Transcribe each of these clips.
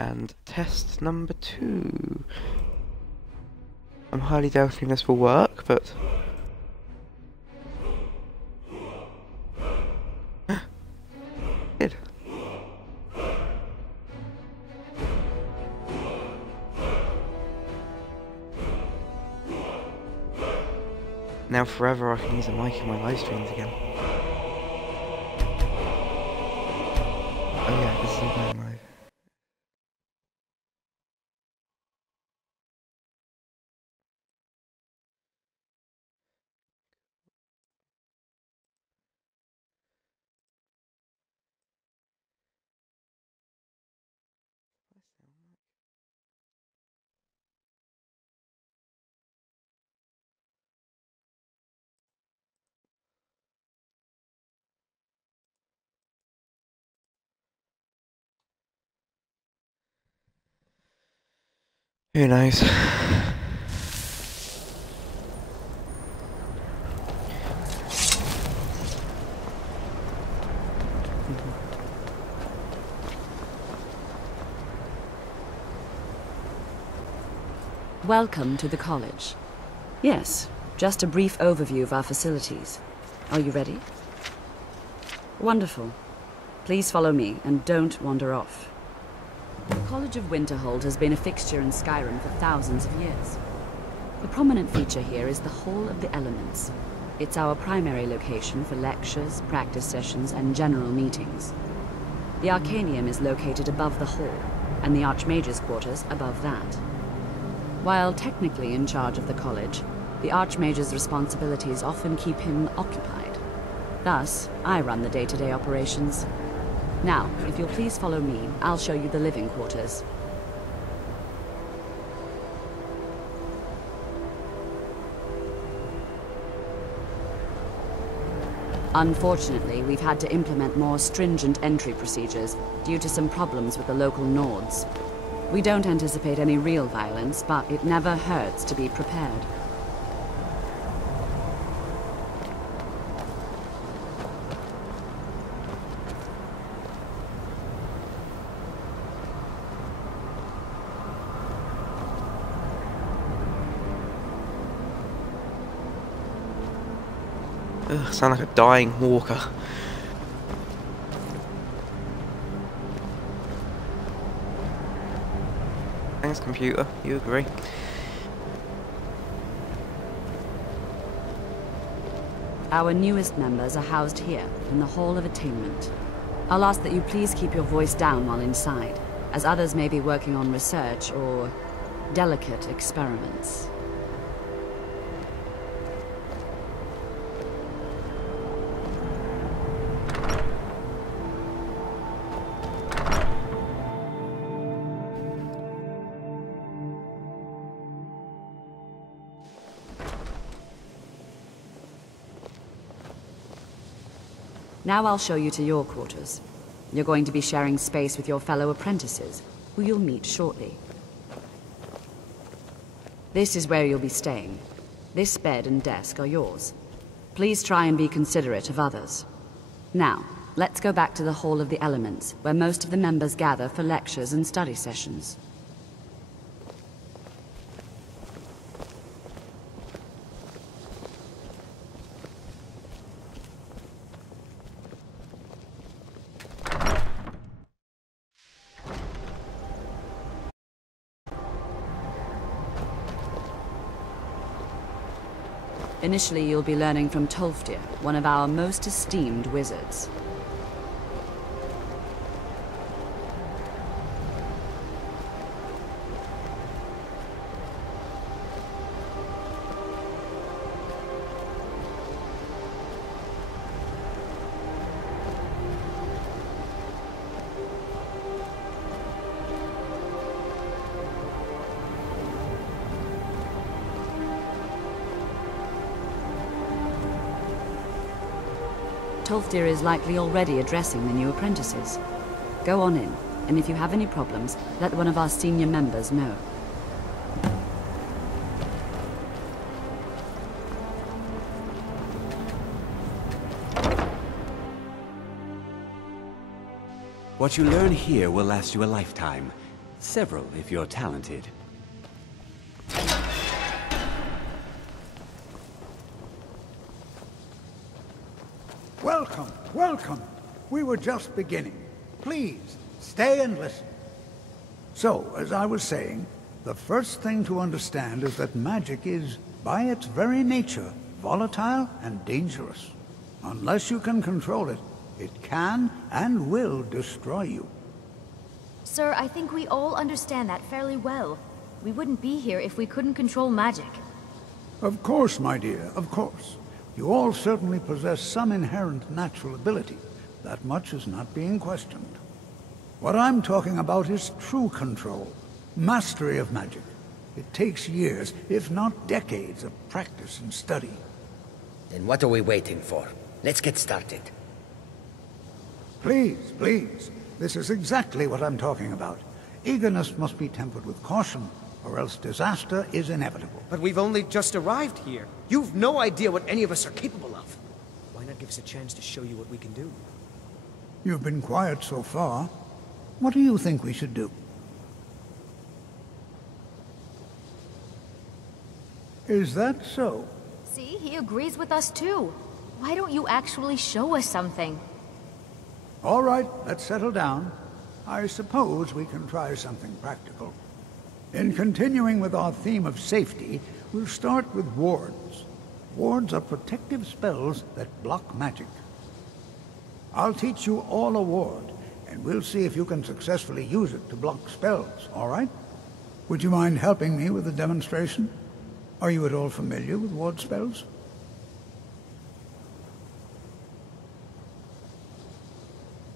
And test number 2. I'm highly doubting this will work, but... Good. Now forever I can use a mic in my live streams again. Oh yeah, this is all going live. Who knows? Welcome to the college. Yes, just a brief overview of our facilities. Are you ready? Wonderful. Please follow me and don't wander off. The College of Winterhold has been a fixture in Skyrim for thousands of years. The prominent feature here is the Hall of the Elements. It's our primary location for lectures, practice sessions, and general meetings. The Arcanium is located above the hall, and the Archmage's quarters above that. While technically in charge of the college, the Archmage's responsibilities often keep him occupied. Thus, I run the day-to-day operations. Now, if you'll please follow me, I'll show you the living quarters. Unfortunately, we've had to implement more stringent entry procedures due to some problems with the local Nords. We don't anticipate any real violence, but it never hurts to be prepared. Ugh, sound like a dying walker. Thanks, computer. You agree? Our newest members are housed here, in the Hall of Attainment. I'll ask that you please keep your voice down while inside, as others may be working on research or delicate experiments. Now I'll show you to your quarters. You're going to be sharing space with your fellow apprentices, who you'll meet shortly. This is where you'll be staying. This bed and desk are yours. Please try and be considerate of others. Now, let's go back to the Hall of the Elements, where most of the members gather for lectures and study sessions. Initially, you'll be learning from Tolfdir, one of our most esteemed wizards. Tolfdir is likely already addressing the new apprentices. Go on in, and if you have any problems, let one of our senior members know. What you learn here will last you a lifetime. Several, if you're talented. Welcome, welcome. We were just beginning. Please, stay and listen. So, as I was saying, the first thing to understand is that magic is, by its very nature, volatile and dangerous. Unless you can control it, it can and will destroy you. Sir, I think we all understand that fairly well. We wouldn't be here if we couldn't control magic. Of course, my dear, of course. You all certainly possess some inherent natural ability. That much is not being questioned. What I'm talking about is true control, mastery of magic. It takes years, if not decades, of practice and study. Then what are we waiting for? Let's get started. Please, please. This is exactly what I'm talking about. Eagerness must be tempered with caution, or else disaster is inevitable. But we've only just arrived here. You've no idea what any of us are capable of. Why not give us a chance to show you what we can do? You've been quiet so far. What do you think we should do? Is that so? See, he agrees with us too. Why don't you actually show us something? All right, let's settle down. I suppose we can try something practical. In continuing with our theme of safety, we'll start with wards. Wards are protective spells that block magic. I'll teach you all a ward, and we'll see if you can successfully use it to block spells, all right? Would you mind helping me with the demonstration? Are you at all familiar with ward spells?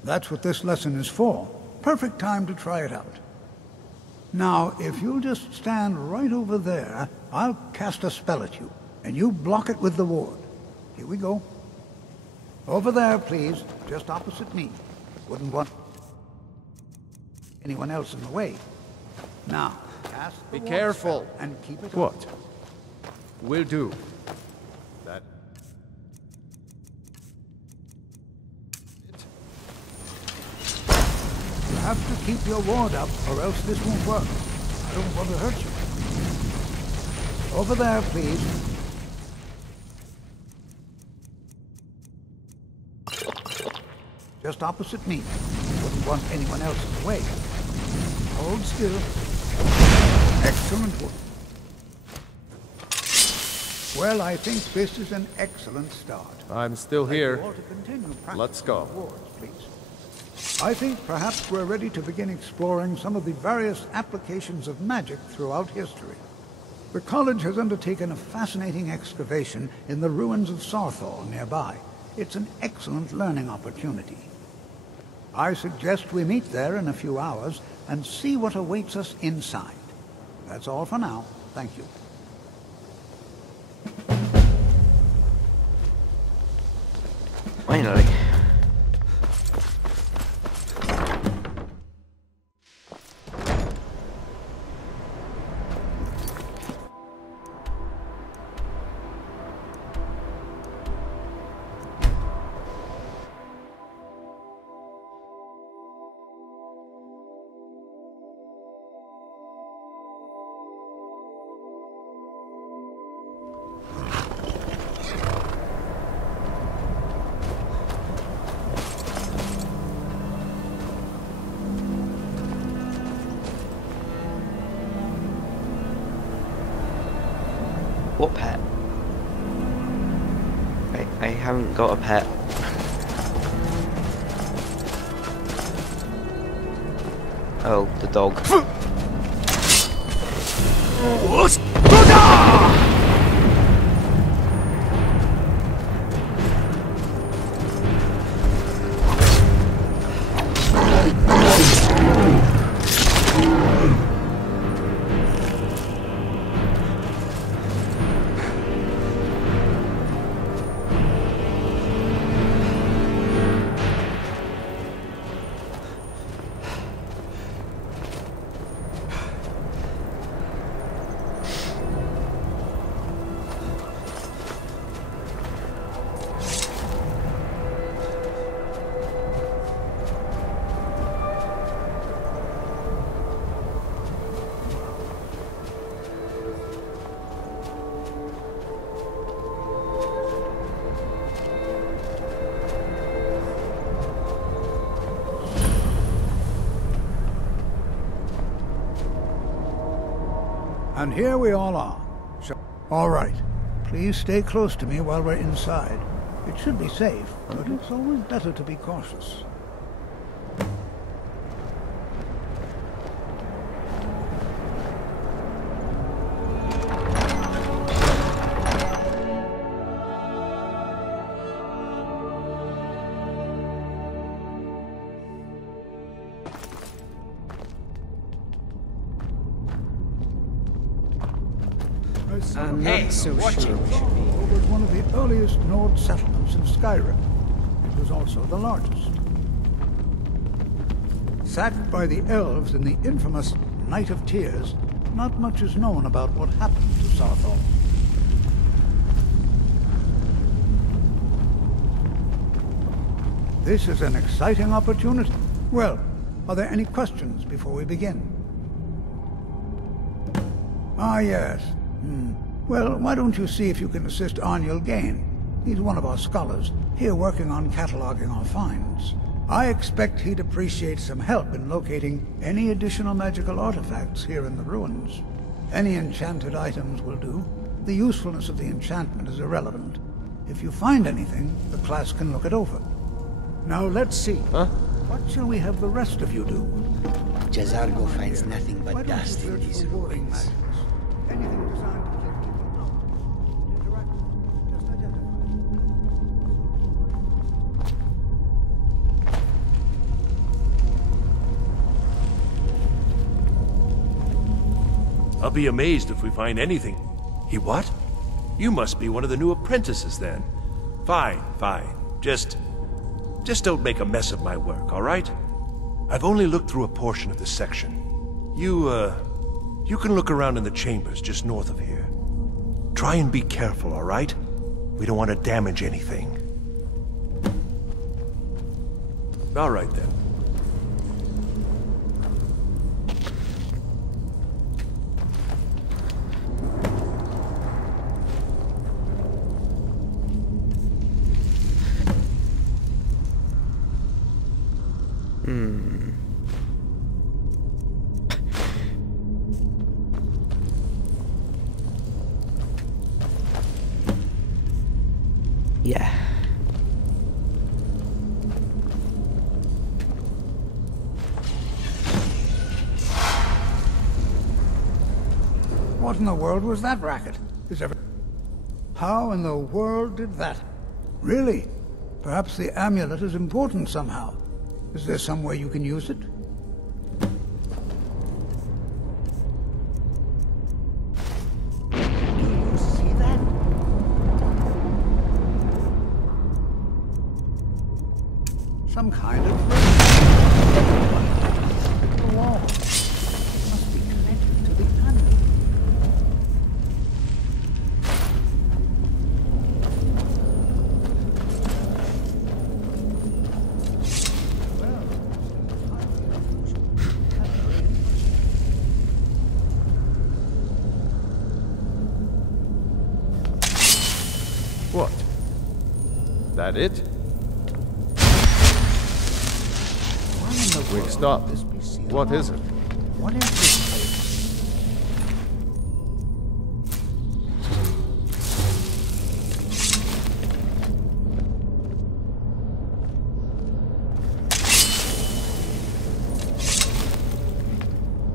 That's what this lesson is for. Perfect time to try it out. Now, if you'll just stand right over there, I'll cast a spell at you, and you block it with the ward. Here we go. Over there, please, just opposite me. Wouldn't want anyone else in the way. Now, cast the Be ward careful. spell and keep it What? up. Will do. That... You have to keep your ward up, or else this won't work. I don't want to hurt you. Over there, please. Just opposite me. Wouldn't want anyone else in the way. Hold still. Excellent work. Well, I think this is an excellent start. I'm still You here. ought to continue Let's practicing go. the wards, please. I think perhaps we're ready to begin exploring some of the various applications of magic throughout history. The college has undertaken a fascinating excavation in the ruins of Sarthal nearby. It's an excellent learning opportunity. I suggest we meet there in a few hours and see what awaits us inside. That's all for now. Thank you. Finally. What pet? I haven't got a pet. Oh, the dog. And here we all are. So, all right. Please stay close to me while we're inside. It should be safe, but it's always better to be cautious. I'm not so sure we should be. It was one of the earliest Nord settlements in Skyrim. It was also the largest. Sacked by the elves in the infamous Night of Tears, not much is known about what happened to Sarthal. This is an exciting opportunity. Well, are there any questions before we begin? Ah, yes. Well, why don't you see if you can assist Arniel Gain? He's one of our scholars, here working on cataloging our finds. I expect he'd appreciate some help in locating any additional magical artifacts here in the ruins. Any enchanted items will do. The usefulness of the enchantment is irrelevant. If you find anything, the class can look it over. Now let's see. Huh? What shall we have the rest of you do? Jazargo finds nothing Why but don't you dust in search these for warding ruins. magics? Anything designed to give people knowledge. Interact, just identify. I'll be amazed if we find anything. He what? You must be one of the new apprentices then. Fine, fine. Just don't make a mess of my work, all right? I've only looked through a portion of this section. You can look around in the chambers just north of here. Try and be careful, all right? We don't want to damage anything. All right then. Yeah. What in the world was that racket? How in the world did that? Really? Perhaps the amulet is important somehow. Is there some way you can use it? Do you see that? Some kind of the wall. It must be connected to the amulet. What? That it? Why in the Wait, world stop. would this be sealed What is off? it? What is this place?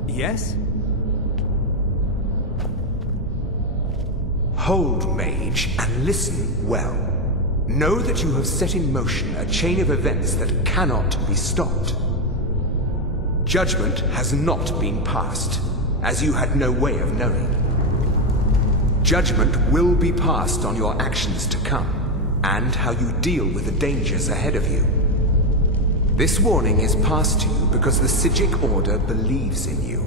Yes? Hold, mage, and listen well. Know that you have set in motion a chain of events that cannot be stopped. Judgment has not been passed, as you had no way of knowing. Judgment will be passed on your actions to come, and how you deal with the dangers ahead of you. This warning is passed to you because the Psijic Order believes in you.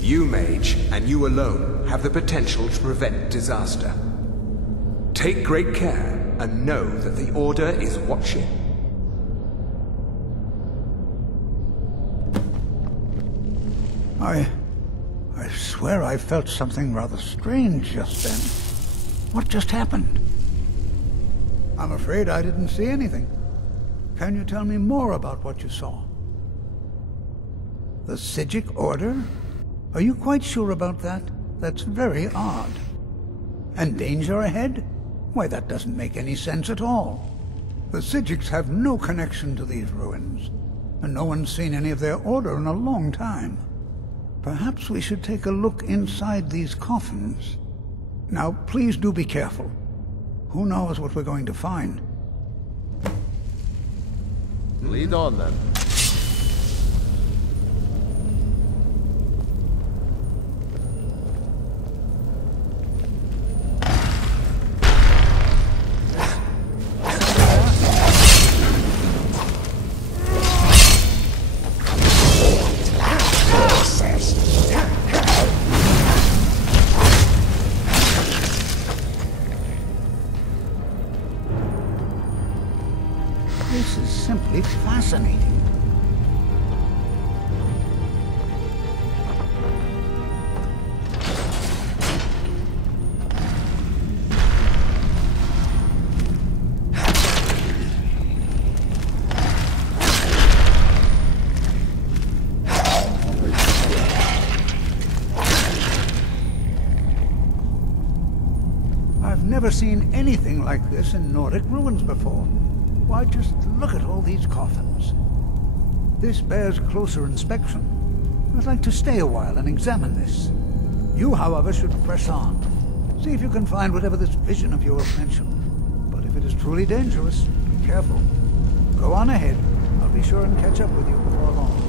You, mage, and you alone, have the potential to prevent disaster. Take great care, and know that the Order is watching. I swear I felt something rather strange just then. What just happened? I'm afraid I didn't see anything. Can you tell me more about what you saw? The Psijic Order? Are you quite sure about that? That's very odd. And danger ahead? Why, that doesn't make any sense at all. The Psijics have no connection to these ruins, and no one's seen any of their order in a long time. Perhaps we should take a look inside these coffins. Now, please do be careful. Who knows what we're going to find? Lead on, then. This is simply fascinating. I've never seen anything like this in Nordic ruins before. Why, just look at all these coffins. This bears closer inspection. I'd like to stay a while and examine this. You, however, should press on. See if you can find whatever this vision of yours mentioned. But if it is truly dangerous, be careful. Go on ahead. I'll be sure and catch up with you before long.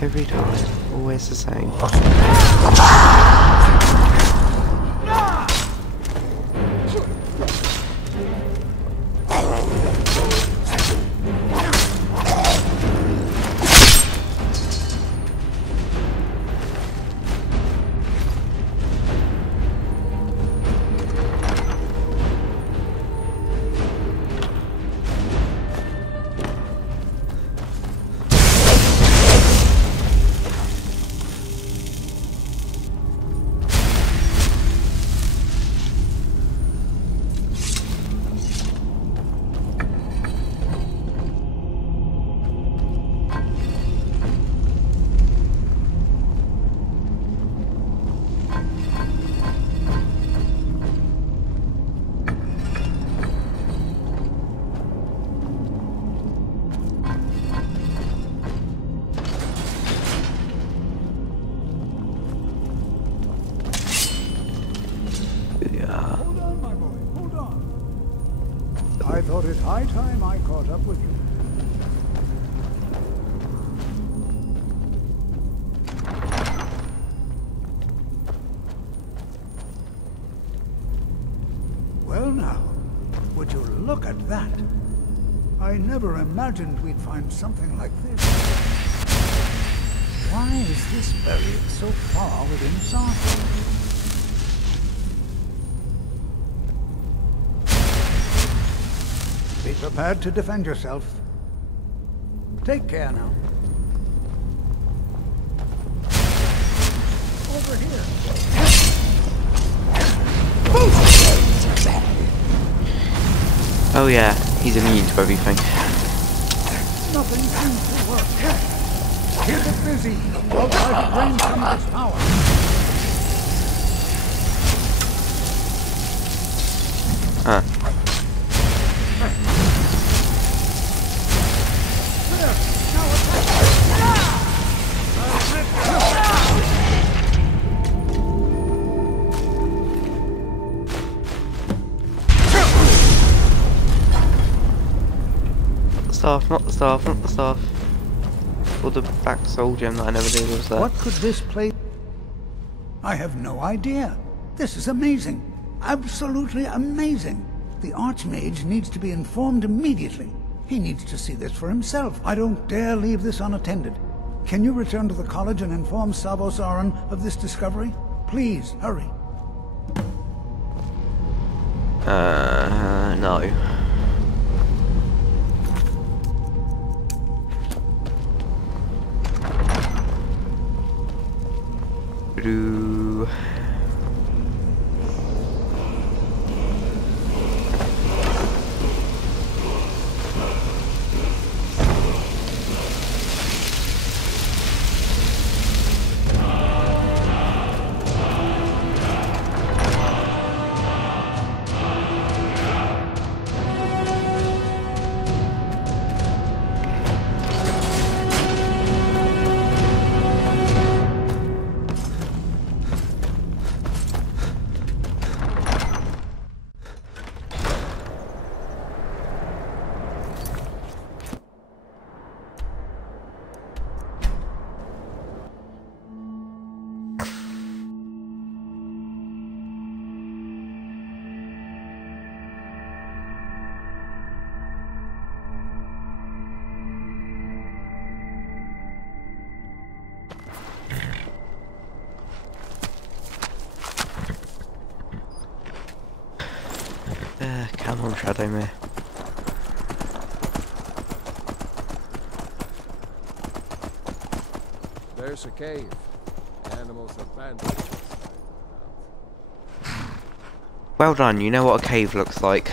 Every time, always the same. I thought it high time I caught up with you. Well now, would you look at that? I never imagined we'd find something like this. Why is this buried so far within sight? Be prepared to defend yourself. Take care now. Over here. Oh yeah, he's immune to everything. Nothing seems to work. Keep it busy. I'll try to drain some of its power. Huh. Not the staff, not the staff. Or the back soul gem that I never knew was there. What could this place... I have no idea. This is amazing. Absolutely amazing. The Archmage needs to be informed immediately. He needs to see this for himself. I don't dare leave this unattended. Can you return to the college and inform Savos Aran of this discovery? Please, hurry. No. Come on, Shadowmere. There's a cave. Animals abandoned. Well done, you know what a cave looks like.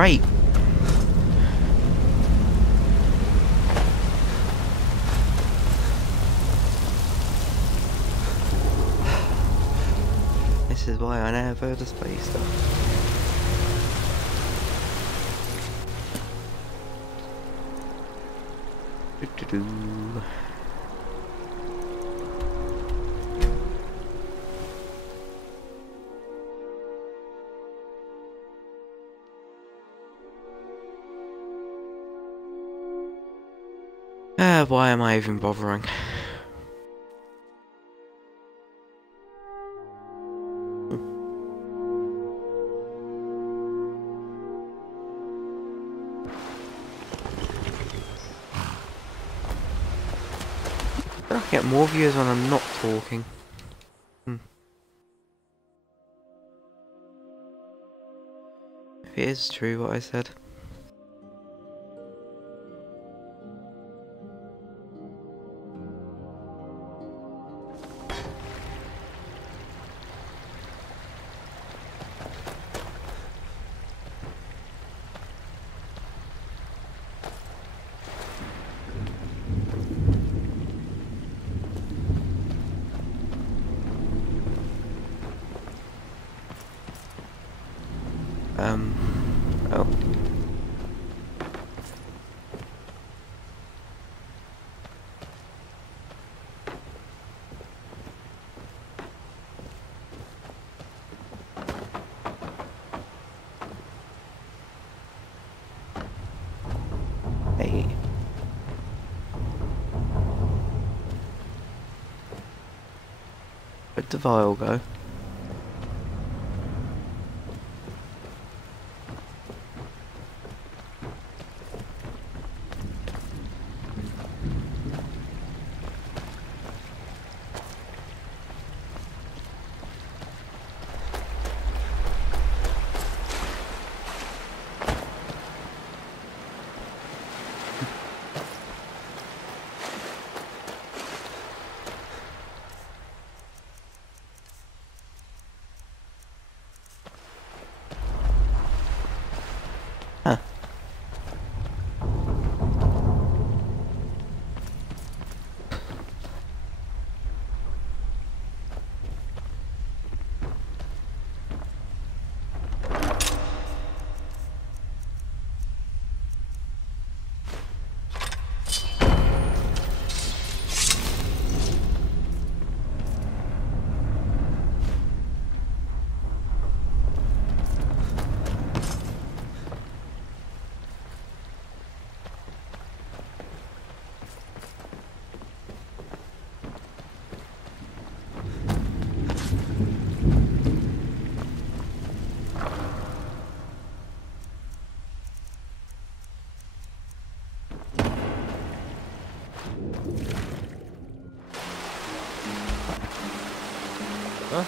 great. This is why I never display stuff. Do-do-do. Why am I even bothering? I get more views when I'm not talking. If it is true what I said. Oh. Hey. Where'd the vial go? Huh. Huh?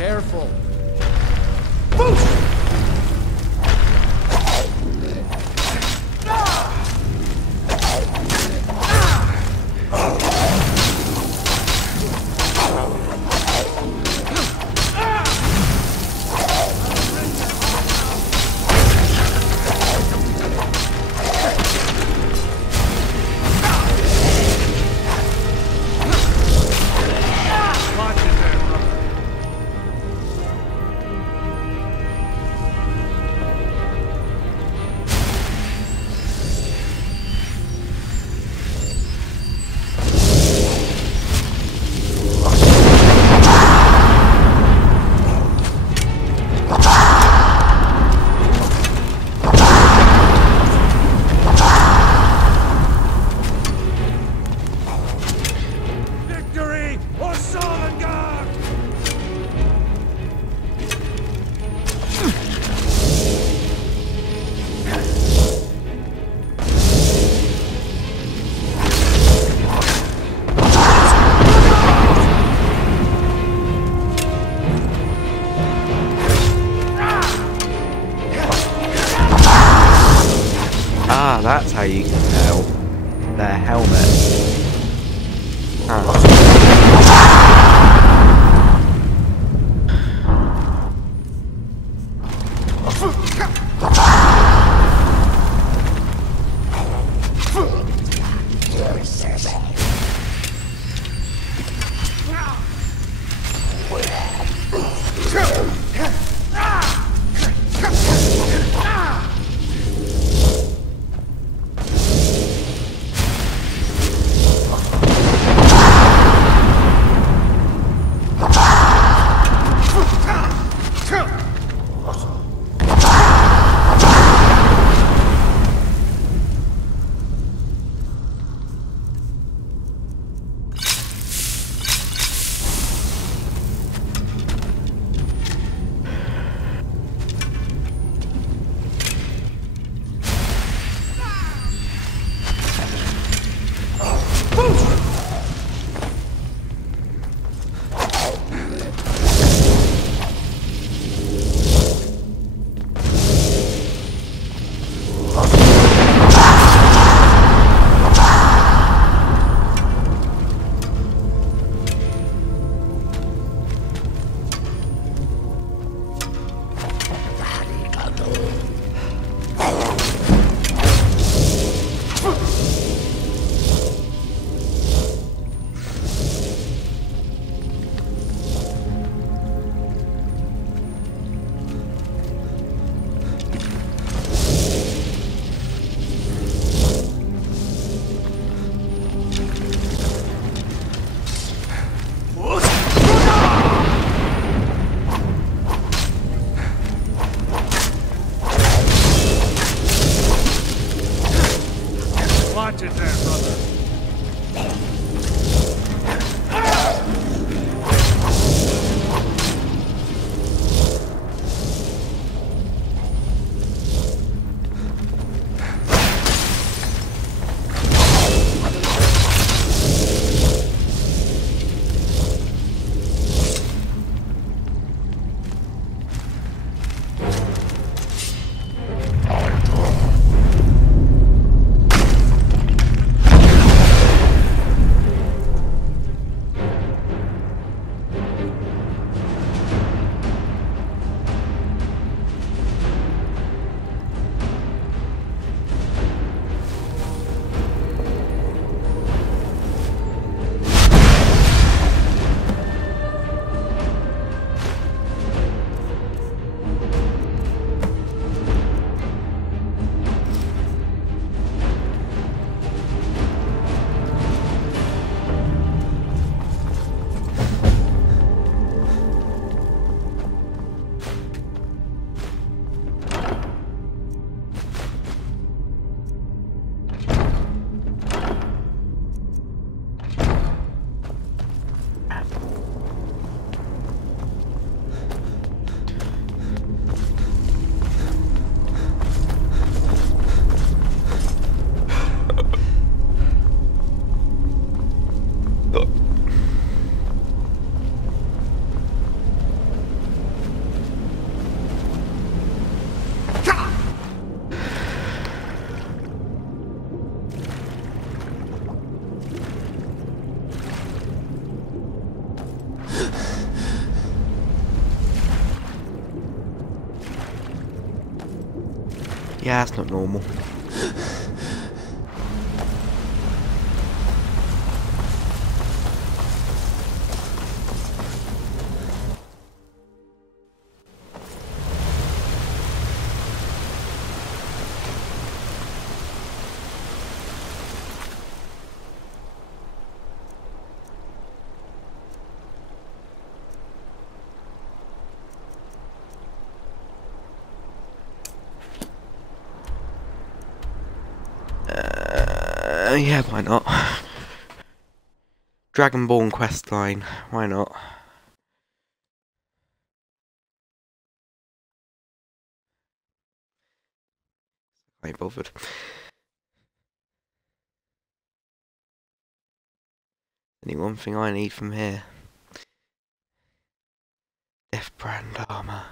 Careful. Ah, that's how you can tell. Their helmet. Ah. Yeah, that's not normal. Yeah, why not? Dragonborn questline, why not? I ain't bothered. Only one thing I need from here. Death brand armor.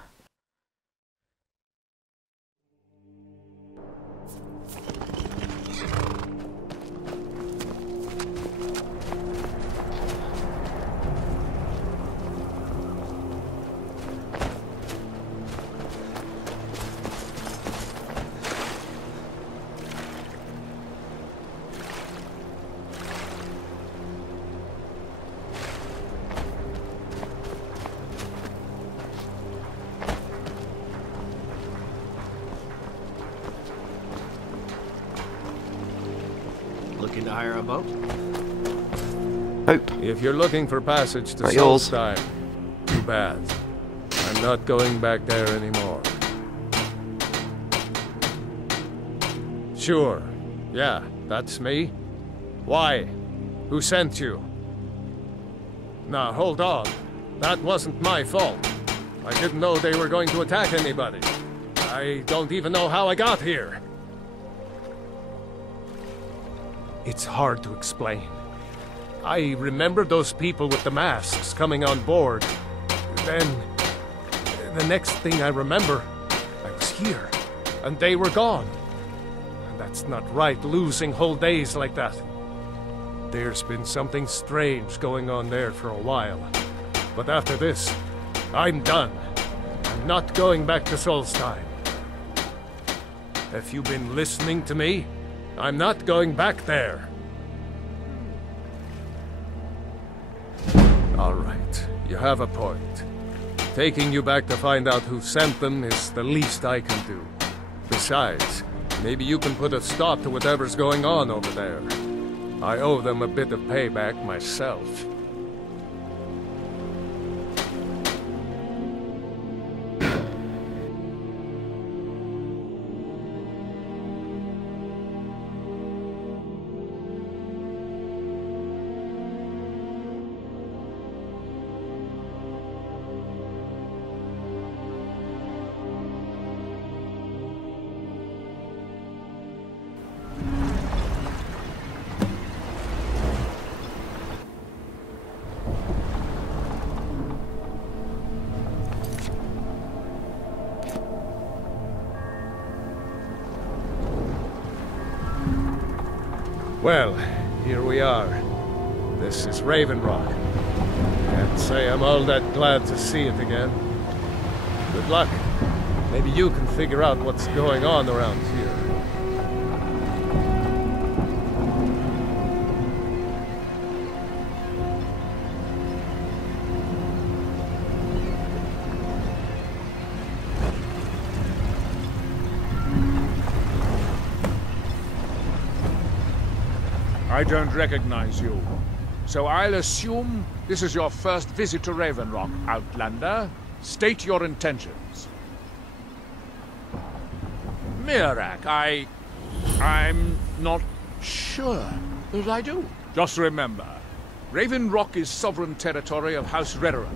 Looking to hire a boat? Hope. If you're looking for passage to Not yours. Solstheim, too bad. I'm not going back there anymore. Sure. Yeah, that's me. Why? Who sent you? Now, hold on. That wasn't my fault. I didn't know they were going to attack anybody. I don't even know how I got here. It's hard to explain. I remember those people with the masks coming on board. Then, the next thing I remember, I was here, and they were gone. And that's not right, losing whole days like that. There's been something strange going on there for a while. But after this, I'm done. I'm not going back to Solstheim. Have you been listening to me? I'm not going back there. All right, you have a point. Taking you back to find out who sent them is the least I can do. Besides, maybe you can put a stop to whatever's going on over there. I owe them a bit of payback myself. Well, here we are. This is Raven Rock. Can't say I'm all that glad to see it again. Good luck. Maybe you can figure out what's going on around here. I don't recognize you. So I'll assume this is your first visit to Raven Rock, Outlander. State your intentions. Mirak, I'm not sure that I do. Just remember, Raven Rock is sovereign territory of House Redoran.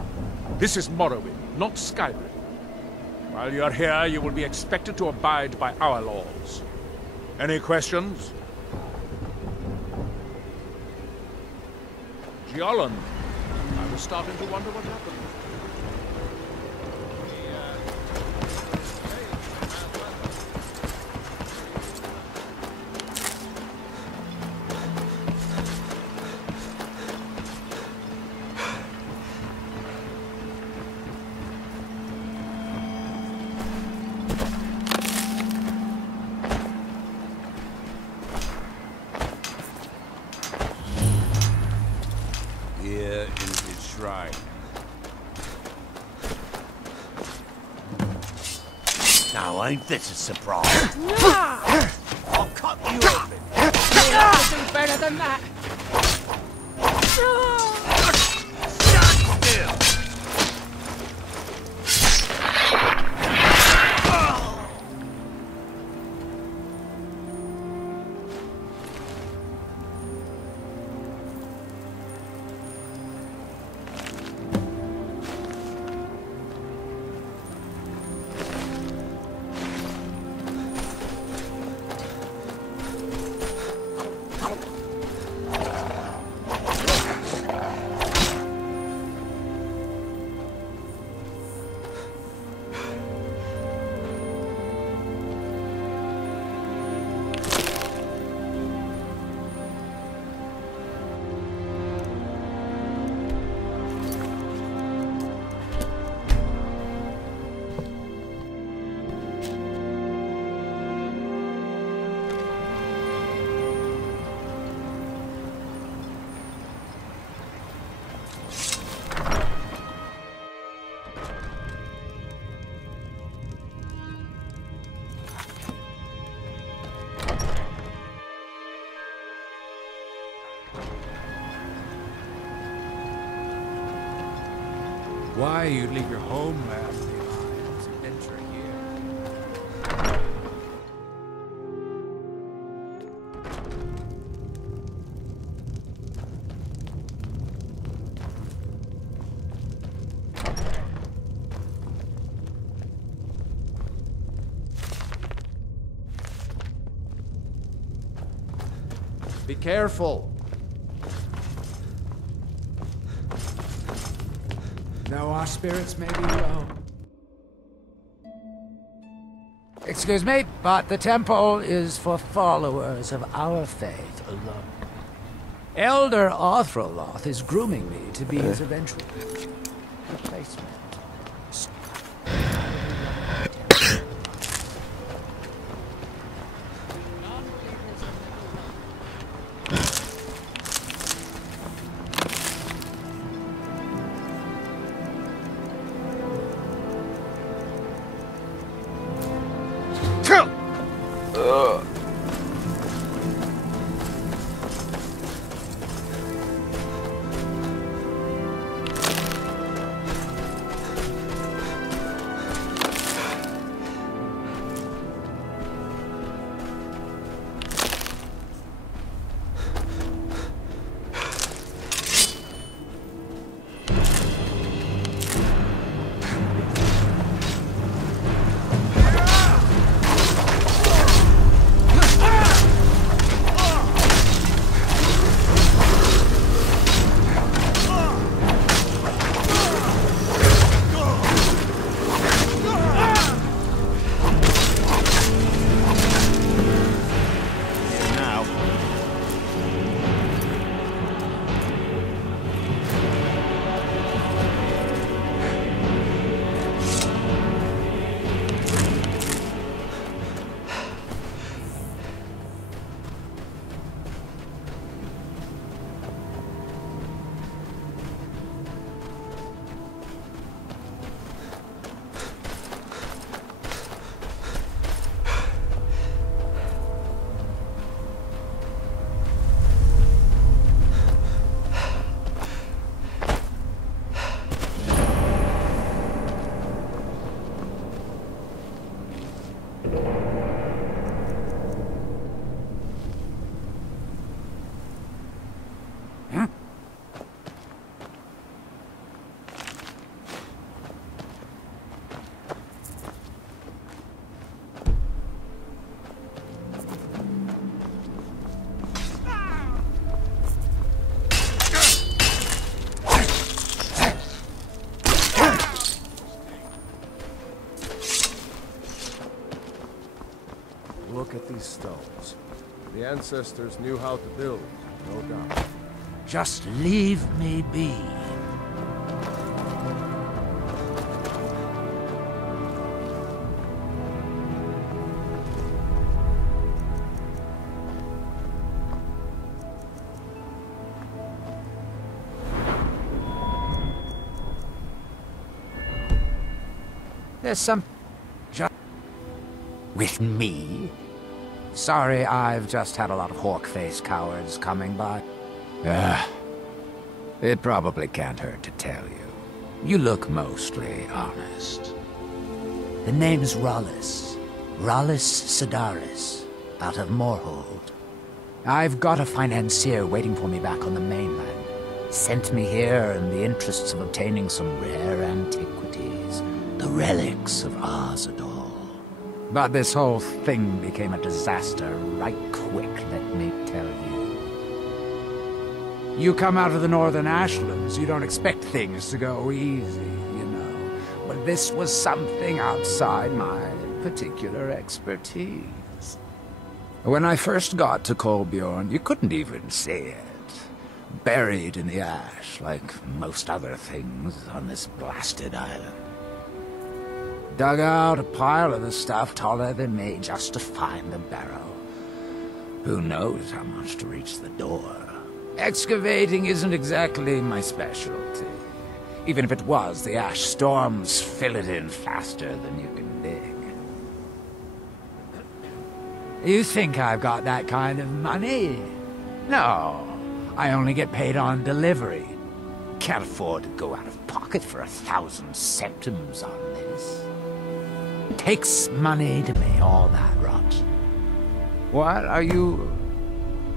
This is Morrowind, not Skyrim. While you're here, you will be expected to abide by our laws. Any questions? Giolan, I was starting to wonder what happened. in his shrine. Now, ain't this a surprise? I'll cut you open. You'll have to do better than that. Stand still! Why you'd leave your homeland behind to enter here? Be careful. Though our spirits may be low. Excuse me, but the temple is for followers of our faith alone. Elder Arthroloth is grooming me to be his eventual replacement. Look at these stones. The ancestors knew how to build, no doubt. Just leave me be. There's some... With me? Sorry, I've just had a lot of hawk-faced cowards coming by. It probably can't hurt to tell you. You look mostly honest. The name's Rollis. Rollis Sedaris, out of Moorhold. I've got a financier waiting for me back on the mainland. Sent me here in the interests of obtaining some rare antiquities. The relics of Arzador. But this whole thing became a disaster right quick, let me tell you. You come out of the northern ashlands, you don't expect things to go easy, you know. But this was something outside my particular expertise. When I first got to Kolbjorn, you couldn't even see it. Buried in the ash, like most other things on this blasted island. Dug out a pile of the stuff taller than me just to find the barrel. Who knows how much to reach the door? Excavating isn't exactly my specialty. Even if it was, the ash storms fill it in faster than you can dig. You think I've got that kind of money? No, I only get paid on delivery. Can't afford to go out of pocket for 1,000 centimes on this. It takes money to pay all that rot. What are you...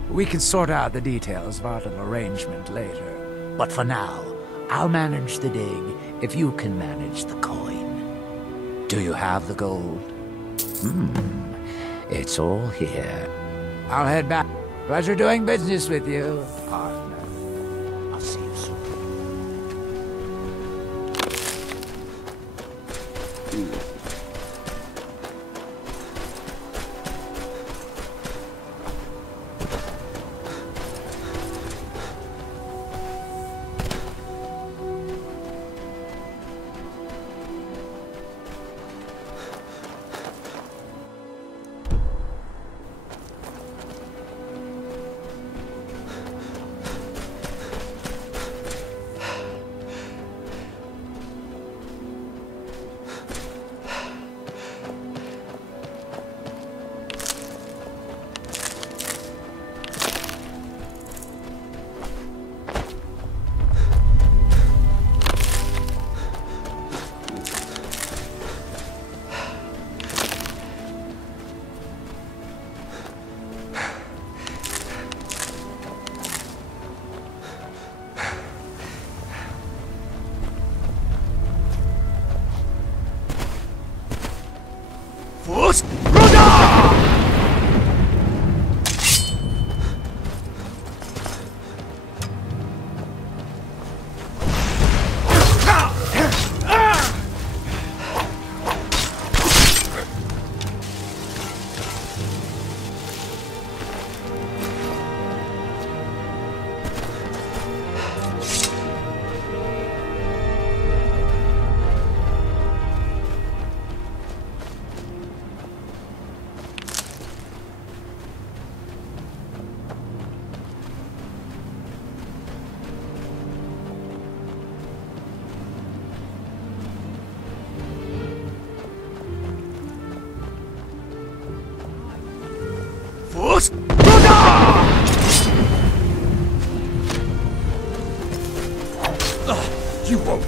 We can sort out the details of our little arrangement later. But for now, I'll manage the dig if you can manage the coin. Do you have the gold? It's all here. I'll head back. Pleasure doing business with you, partner. I'll see you soon. You won't.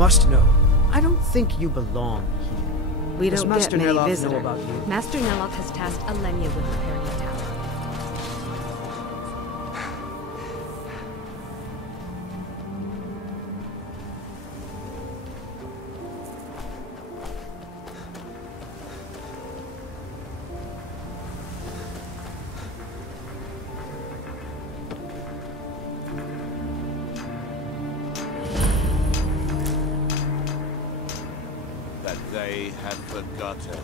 must know. I don't think you belong here. We Does don't Master get many Neloth visitors. know about you? Master Neloth has tasked Alenia with repairing the tower. That they had forgotten.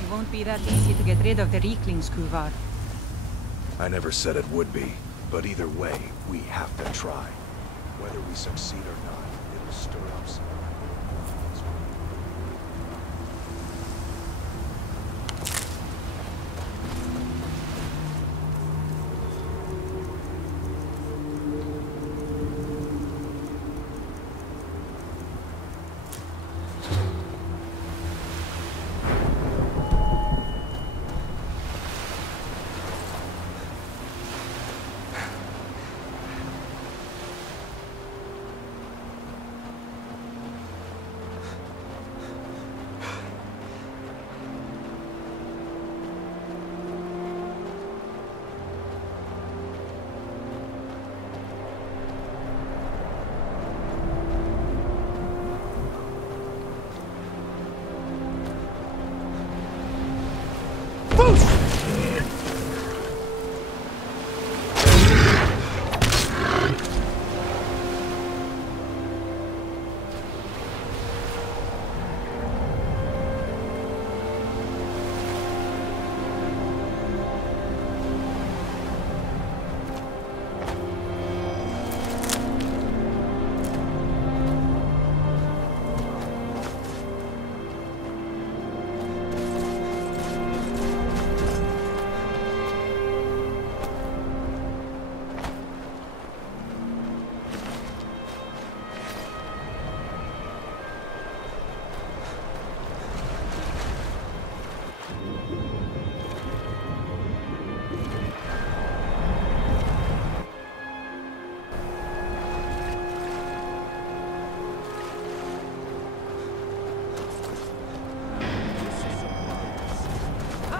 It won't be that easy to get rid of the Reeklings, Kuvar. I never said it would be, but either way, we have to try. Whether we succeed or not, it'll stir up some...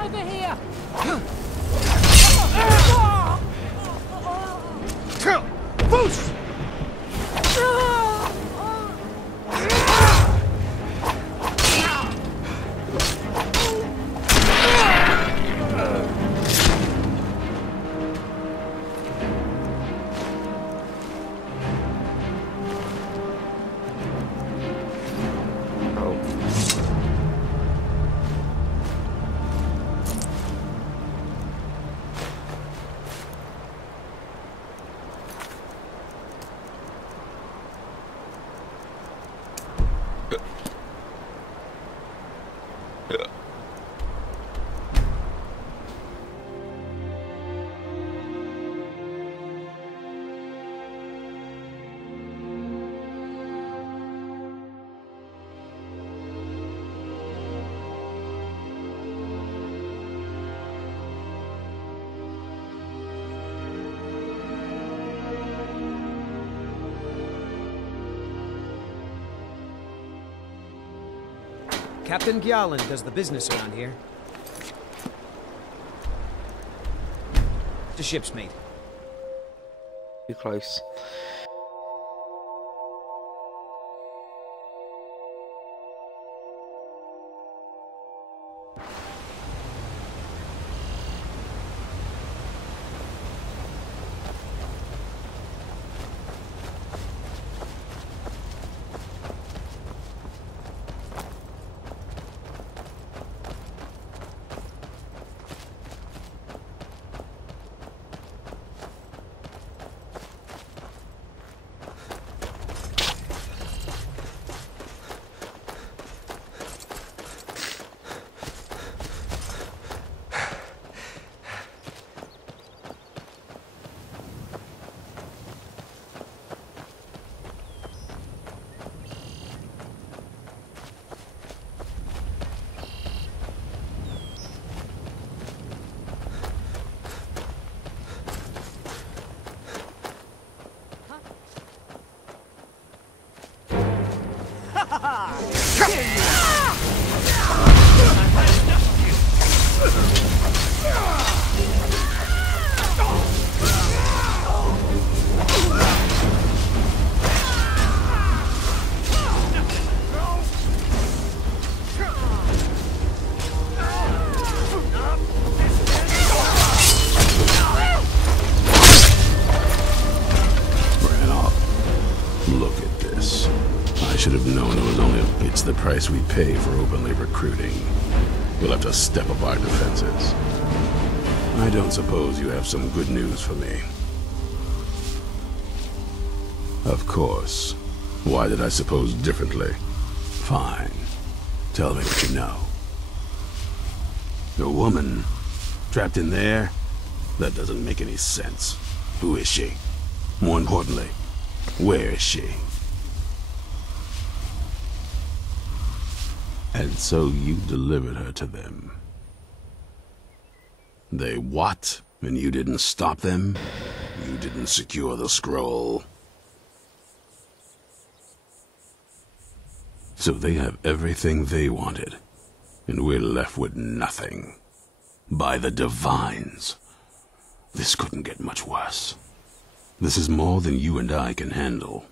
Over here! Boost! Captain Gjallan does the business around here. To ship's mate. Too close. The price we pay for openly recruiting. We'll have to step up our defenses. I don't suppose you have some good news for me. Of course. Why did I suppose differently? Fine. Tell me what you know. A woman? Trapped in there? That doesn't make any sense. Who is she? More importantly, where is she? And so you delivered her to them. They what? And you didn't stop them? You didn't secure the scroll? So they have everything they wanted, and we're left with nothing. By the Divines. This couldn't get much worse. This is more than you and I can handle.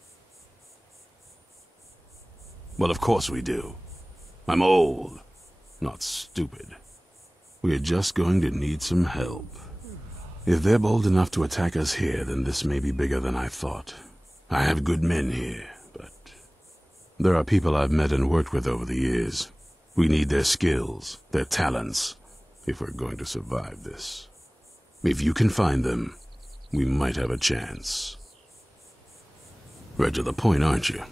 Well, of course we do. I'm old, not stupid. We're just going to need some help. If they're bold enough to attack us here, then this may be bigger than I thought. I have good men here, but there are people I've met and worked with over the years. We need their skills, their talents, if we're going to survive this. If you can find them, we might have a chance. Right to the point, aren't you?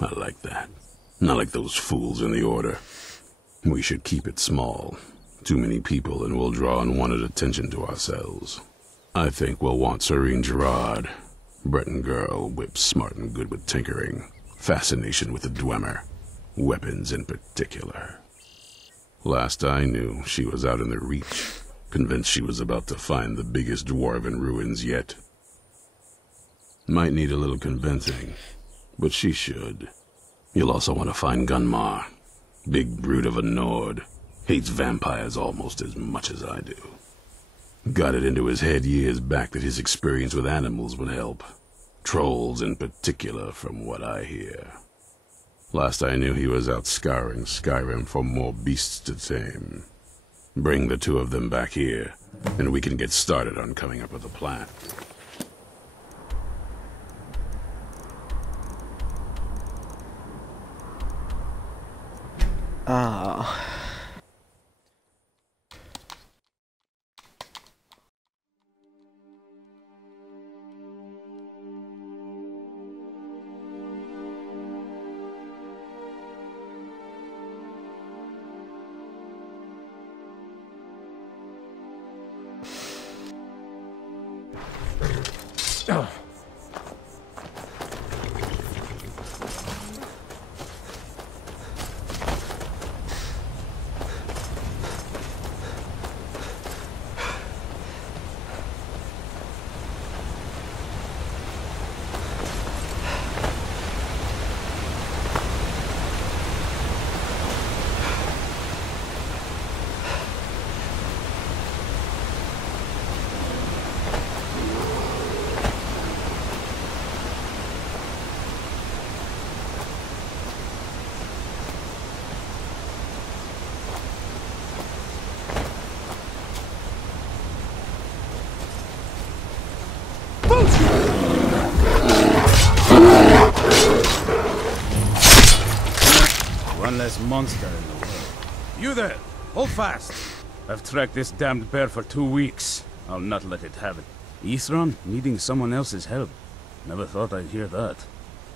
I like that. Not like those fools in the Order. We should keep it small. Too many people and we'll draw unwanted attention to ourselves. I think we'll want Serene Gerard. Breton girl, whip smart and good with tinkering. Fascination with the Dwemer. Weapons in particular. Last I knew, she was out in the Reach. Convinced she was about to find the biggest dwarven ruins yet. Might need a little convincing, but she should. You'll also want to find Gunmar. Big brute of a Nord. Hates vampires almost as much as I do. Got it into his head years back that his experience with animals would help. Trolls in particular, from what I hear. Last I knew he was out scouring Skyrim for more beasts to tame. Bring the two of them back here, and we can get started on coming up with a plan. Ah. Oh. One less monster in the world. You there! Hold fast! I've tracked this damned bear for 2 weeks. I'll not let it have it. Isran needing someone else's help. Never thought I'd hear that.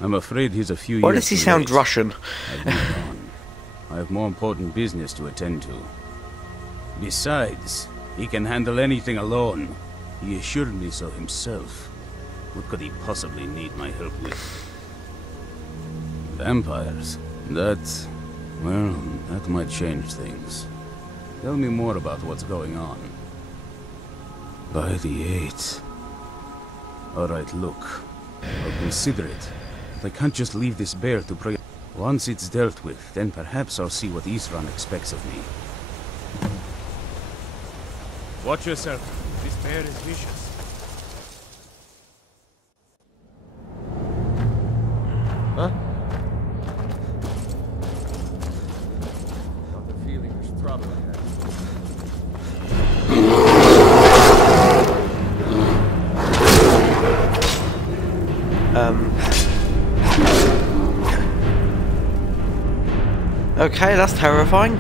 I'm afraid he's a few years. Why does he sound Russian? I've moved on. I have more important business to attend to. Besides, he can handle anything alone. He assured me so himself. What could he possibly need my help with? Vampires? Well, that might change things. Tell me more about what's going on. By the 8th. Alright, look. I'll consider it. But I can't just leave this bear to pray. Once it's dealt with, then perhaps I'll see what Isran expects of me. Watch yourself. This bear is vicious. Huh? Got the feeling there's trouble ahead. Okay, that's terrifying.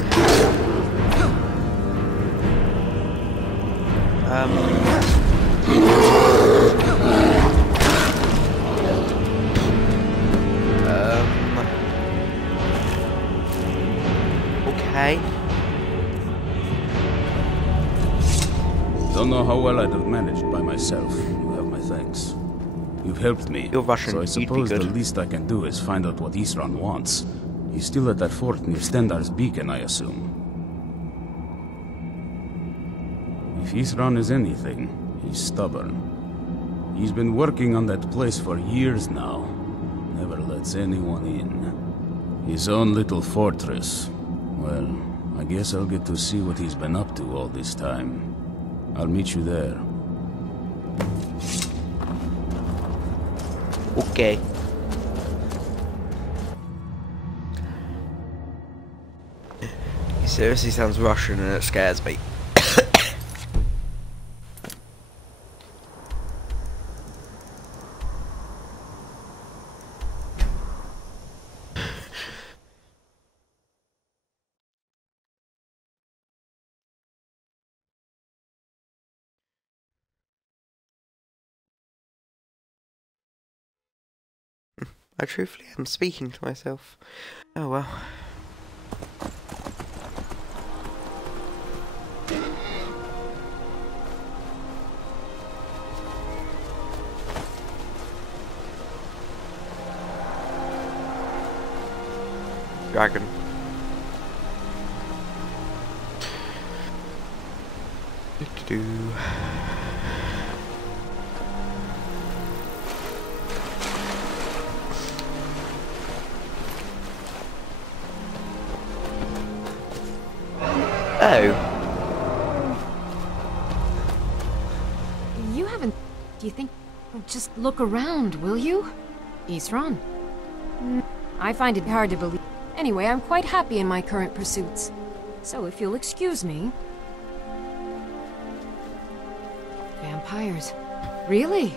Okay. Don't know how well I'd have managed by myself. You have my thanks. You've helped me. You're Russian. So I suppose You'd the be good. least I can do is find out what Isran wants. He's still at that fort near Stendar's beacon, I assume. If Isran is anything, he's stubborn. He's been working on that place for years now. Never lets anyone in. His own little fortress. Well, I guess I'll get to see what he's been up to all this time. I'll meet you there. Okay. He seriously sounds Russian and it scares me. I truthfully am speaking to myself. Oh well. Dragon. Do-do-do. Oh. You haven't... Do you think... Just look around, will you? Isran? I find it hard to believe. Anyway, I'm quite happy in my current pursuits. So if you'll excuse me... Vampires. Really?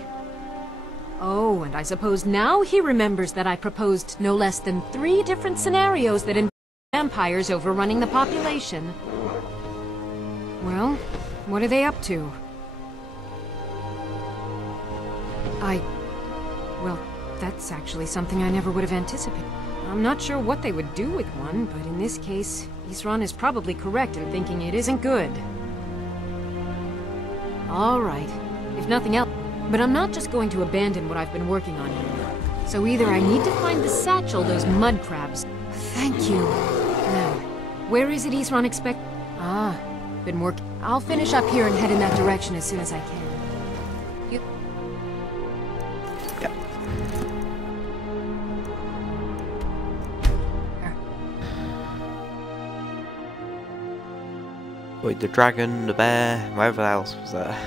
Oh, and I suppose now he remembers that I proposed no less than 3 different scenarios that involve vampires overrunning the population. Well, what are they up to? Well, that's actually something I never would have anticipated. I'm not sure what they would do with one, but in this case, Isran is probably correct in thinking it isn't good. All right, if nothing else. But I'm not just going to abandon what I've been working on here. So either I need to find the satchel those mud crabs. Thank you. Now, where is it Isran expect? Ah, been working. I'll finish up here and head in that direction as soon as I can. Wait, the dragon, the bear, whatever else was there.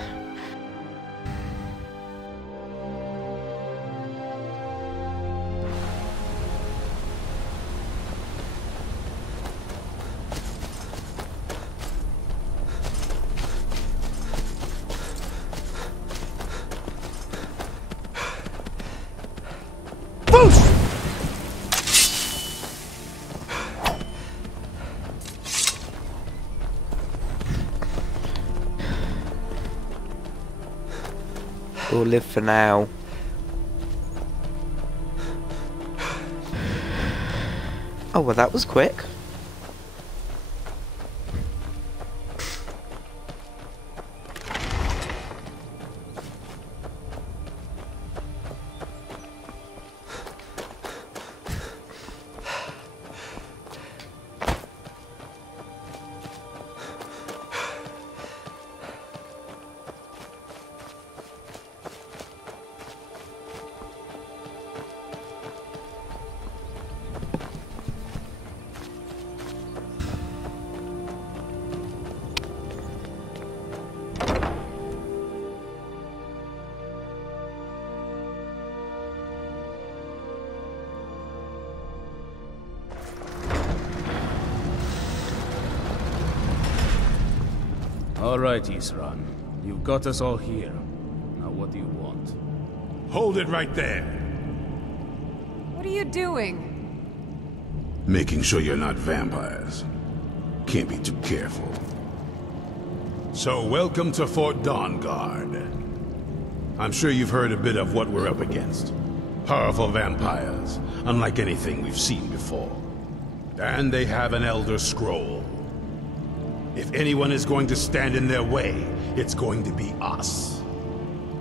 Or live for now. Oh, well, that was quick. All right, Isran. You've got us all here. Now what do you want? Hold it right there. What are you doing? Making sure you're not vampires. Can't be too careful. So, welcome to Fort Dawnguard. I'm sure you've heard a bit of what we're up against. Powerful vampires, unlike anything we've seen before. And they have an Elder Scroll. If anyone is going to stand in their way, it's going to be us.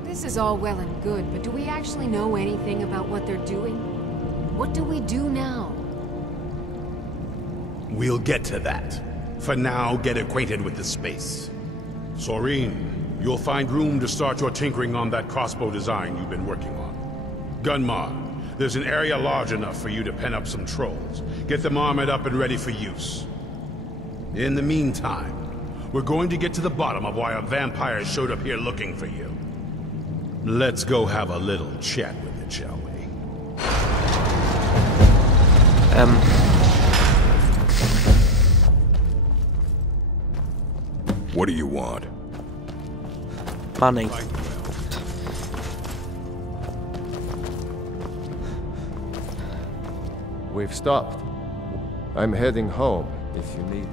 This is all well and good, but do we actually know anything about what they're doing? What do we do now? We'll get to that. For now, get acquainted with the space. Soreen, you'll find room to start your tinkering on that crossbow design you've been working on. Gunmar, there's an area large enough for you to pen up some trolls. Get them armored up and ready for use. In the meantime, we're going to get to the bottom of why a vampire showed up here looking for you. Let's go have a little chat with it, shall we? What do you want? Money. We've stopped. I'm heading home, if you need me.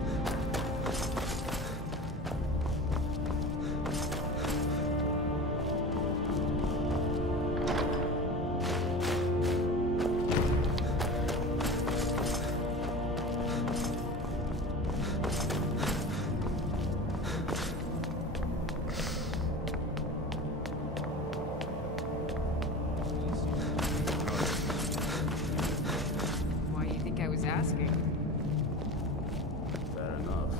Why do you think I was asking? Fair enough.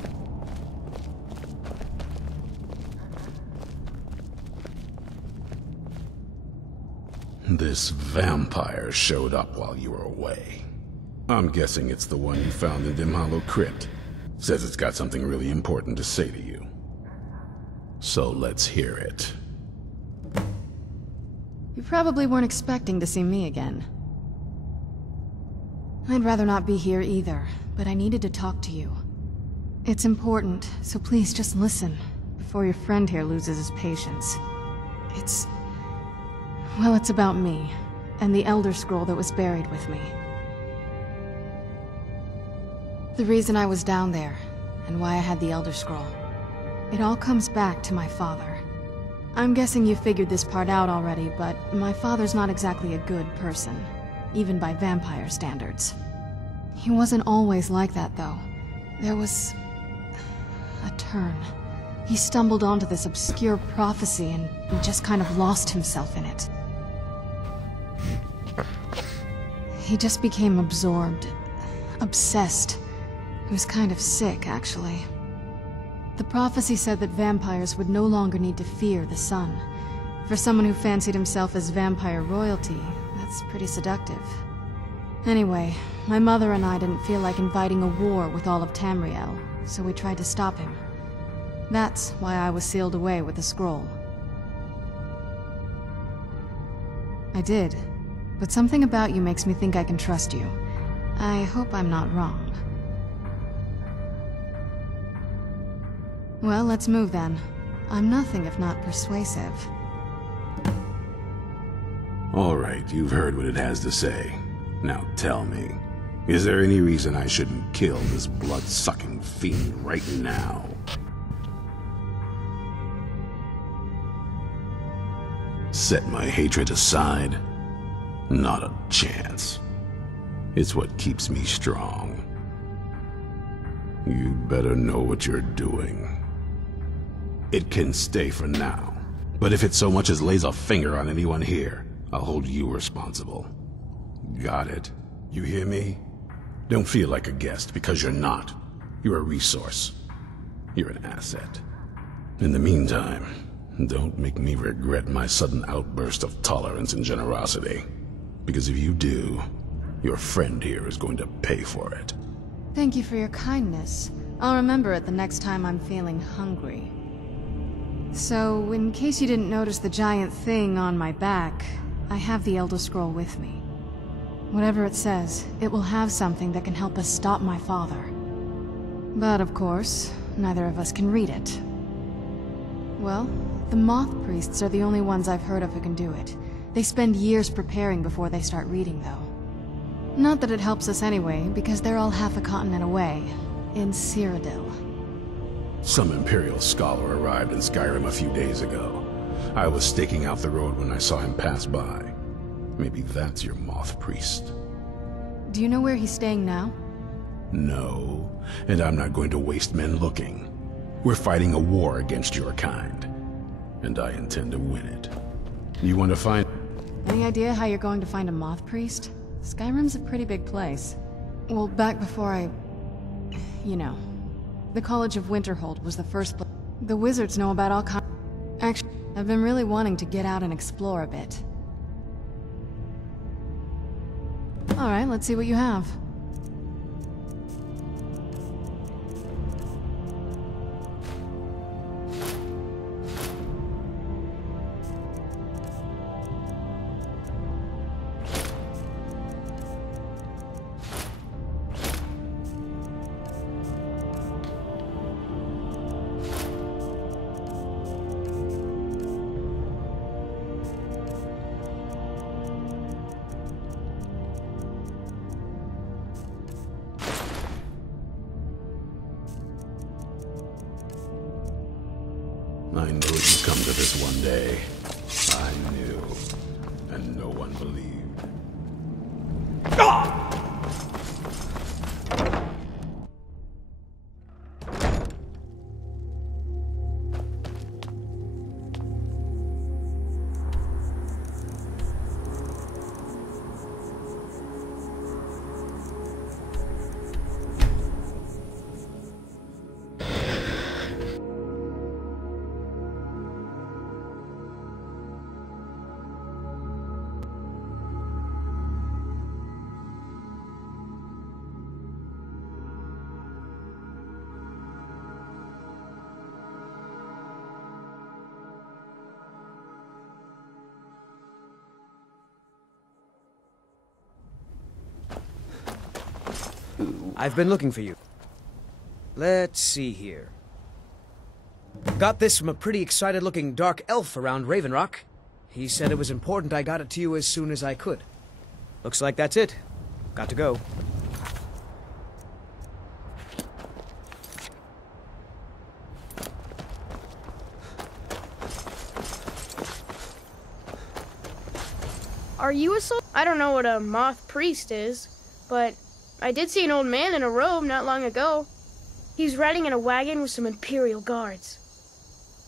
This vampire showed up while you were away. I'm guessing it's the one you found in Dim Hollow Crypt. Says it's got something really important to say to you. So let's hear it. You probably weren't expecting to see me again. I'd rather not be here either, but I needed to talk to you. It's important, so please just listen, before your friend here loses his patience. Well, it's about me, and the Elder Scroll that was buried with me. The reason I was down there, and why I had the Elder Scroll. It all comes back to my father. I'm guessing you figured this part out already, but my father's not exactly a good person, even by vampire standards. He wasn't always like that, though. There was a turn. He stumbled onto this obscure prophecy and just kind of lost himself in it. He just became absorbed, obsessed. He was kind of sick, actually. The prophecy said that vampires would no longer need to fear the sun. For someone who fancied himself as vampire royalty, that's pretty seductive. Anyway, my mother and I didn't feel like inviting a war with all of Tamriel, so we tried to stop him. That's why I was sealed away with the scroll. I did, but something about you makes me think I can trust you. I hope I'm not wrong. Well, let's move then. I'm nothing if not persuasive. All right, you've heard what it has to say. Now tell me, is there any reason I shouldn't kill this blood-sucking fiend right now? set my hatred aside? Not a chance. It's what keeps me strong. You better know what you're doing. It can stay for now, but if it so much as lays a finger on anyone here, I'll hold you responsible. Got it? You hear me? Don't feel like a guest, because you're not. You're a resource. You're an asset. In the meantime, don't make me regret my sudden outburst of tolerance and generosity. Because if you do, your friend here is going to pay for it. Thank you for your kindness. I'll remember it the next time I'm feeling hungry. So, in case you didn't notice the giant thing on my back, I have the Elder Scroll with me. Whatever it says, it will have something that can help us stop my father. But of course, neither of us can read it. Well, the Moth Priests are the only ones I've heard of who can do it. They spend years preparing before they start reading, though. Not that it helps us anyway, because they're all half a continent away, in Cyrodiil. Some Imperial scholar arrived in Skyrim a few days ago. I was staking out the road when I saw him pass by. Maybe that's your Moth Priest. Do you know where he's staying now? No, and I'm not going to waste men looking. We're fighting a war against your kind, and I intend to win it. You want to find... Any idea how you're going to find a Moth Priest? Skyrim's a pretty big place. Well, back before you know. The College of Winterhold was the first place. The wizards know about all kinds... Actually, I've been really wanting to get out and explore a bit. Alright, let's see what you have. I knew it would come to this one day. I knew, and no one believed. I've been looking for you. Let's see here. Got this from a pretty excited-looking dark elf around Raven Rock. He said it was important I got it to you as soon as I could. Looks like that's it. Got to go. Are you a soul? I don't know what a Moth Priest is, but I did see an old man in a robe not long ago. He's riding in a wagon with some Imperial guards.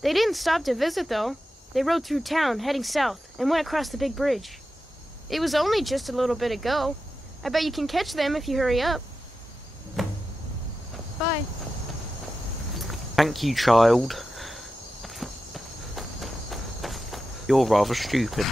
They didn't stop to visit, though. They rode through town, heading south, and went across the big bridge. It was only just a little bit ago. I bet you can catch them if you hurry up. Bye. Thank you, child. You're rather stupid.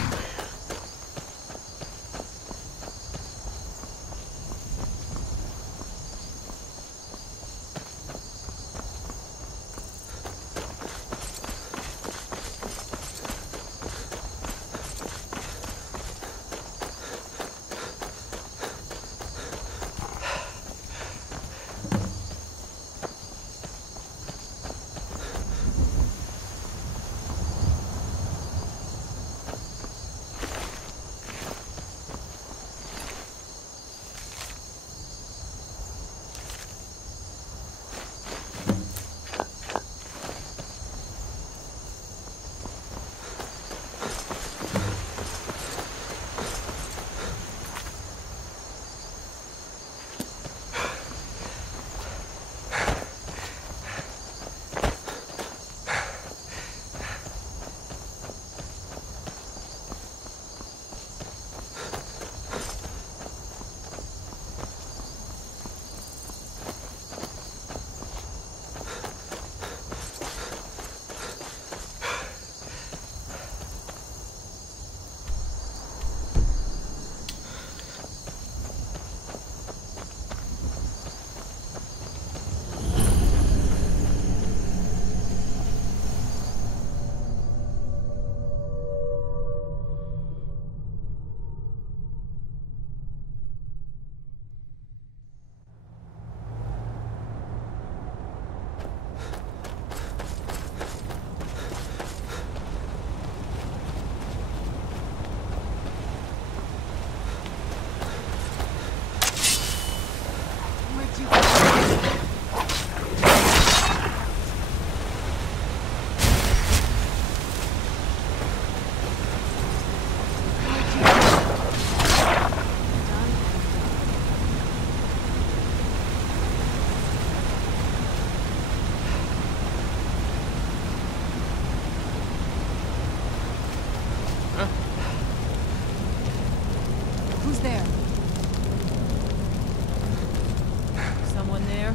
Someone there?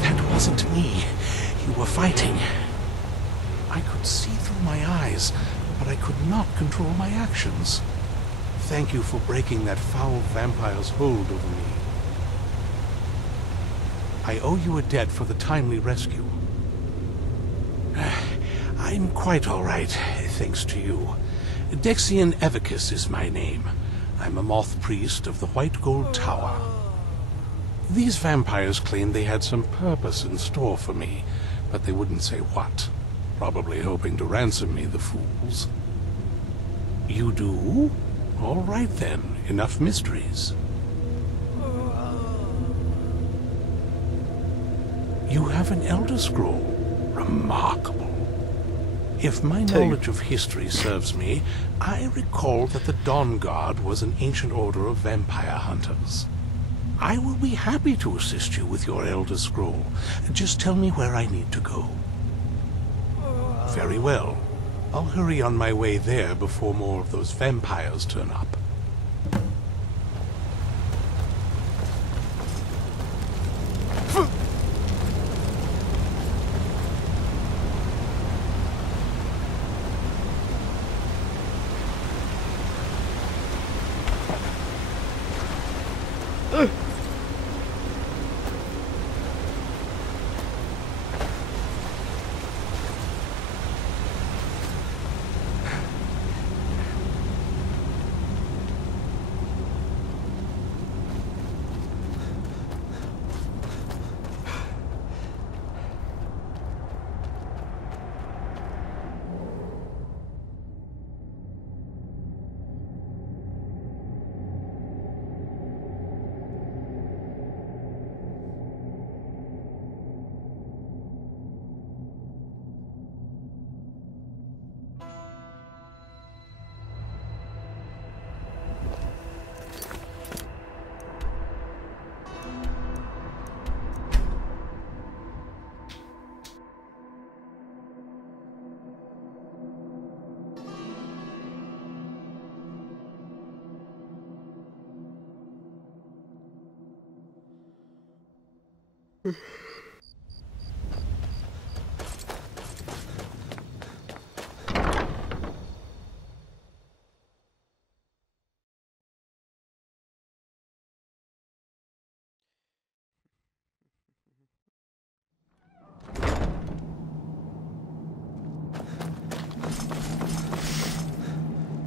That wasn't me. You were fighting. I could see through my eyes, but I could not control my actions. Thank you for breaking that foul vampire's hold over me. I owe you a debt for the timely rescue. I'm quite all right, thanks to you. Dexian Evicus is my name. I'm a moth priest of the White Gold Tower. These vampires claimed they had some purpose in store for me, but they wouldn't say what. Probably hoping to ransom me, the fools. You do? All right then, enough mysteries. You have an Elder Scroll. Remarkable. If my knowledge of history serves me, I recall that the Dawn Guard was an ancient order of vampire hunters. I will be happy to assist you with your Elder Scroll. Just tell me where I need to go. Very well. I'll hurry on my way there before more of those vampires turn up.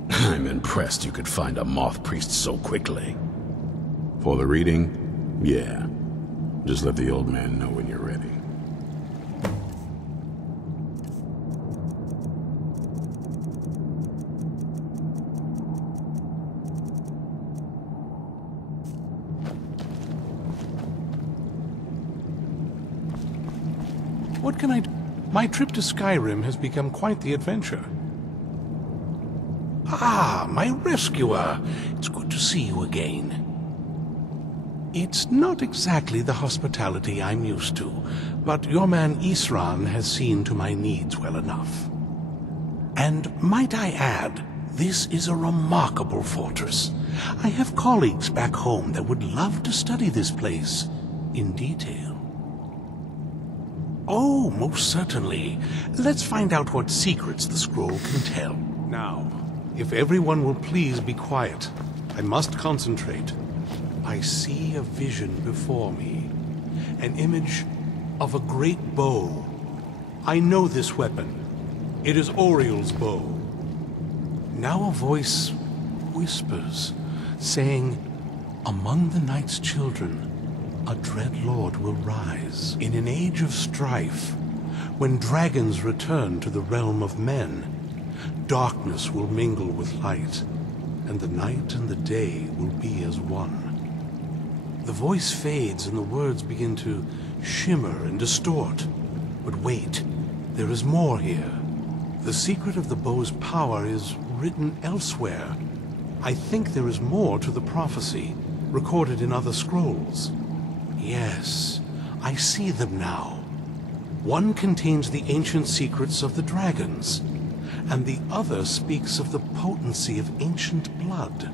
I'm impressed you could find a moth priest so quickly. For the reading? Yeah. Just let the old man know when you're ready. What can I do? My trip to Skyrim has become quite the adventure. Ah, my rescuer. It's good to see you again. It's not exactly the hospitality I'm used to, but your man Isran has seen to my needs well enough. And might I add, this is a remarkable fortress. I have colleagues back home that would love to study this place in detail. Oh, most certainly. Let's find out what secrets the scroll can tell. Now, if everyone will please be quiet, I must concentrate. I see a vision before me, an image of a great bow. I know this weapon. It is Oriel's bow. Now a voice whispers, saying, "Among the night's children, a dread lord will rise. In an age of strife, when dragons return to the realm of men, darkness will mingle with light, and the night and the day will be as one." The voice fades and the words begin to shimmer and distort. But wait, there is more here. The secret of the bow's power is written elsewhere. I think there is more to the prophecy, recorded in other scrolls. Yes, I see them now. One contains the ancient secrets of the dragons, and the other speaks of the potency of ancient blood.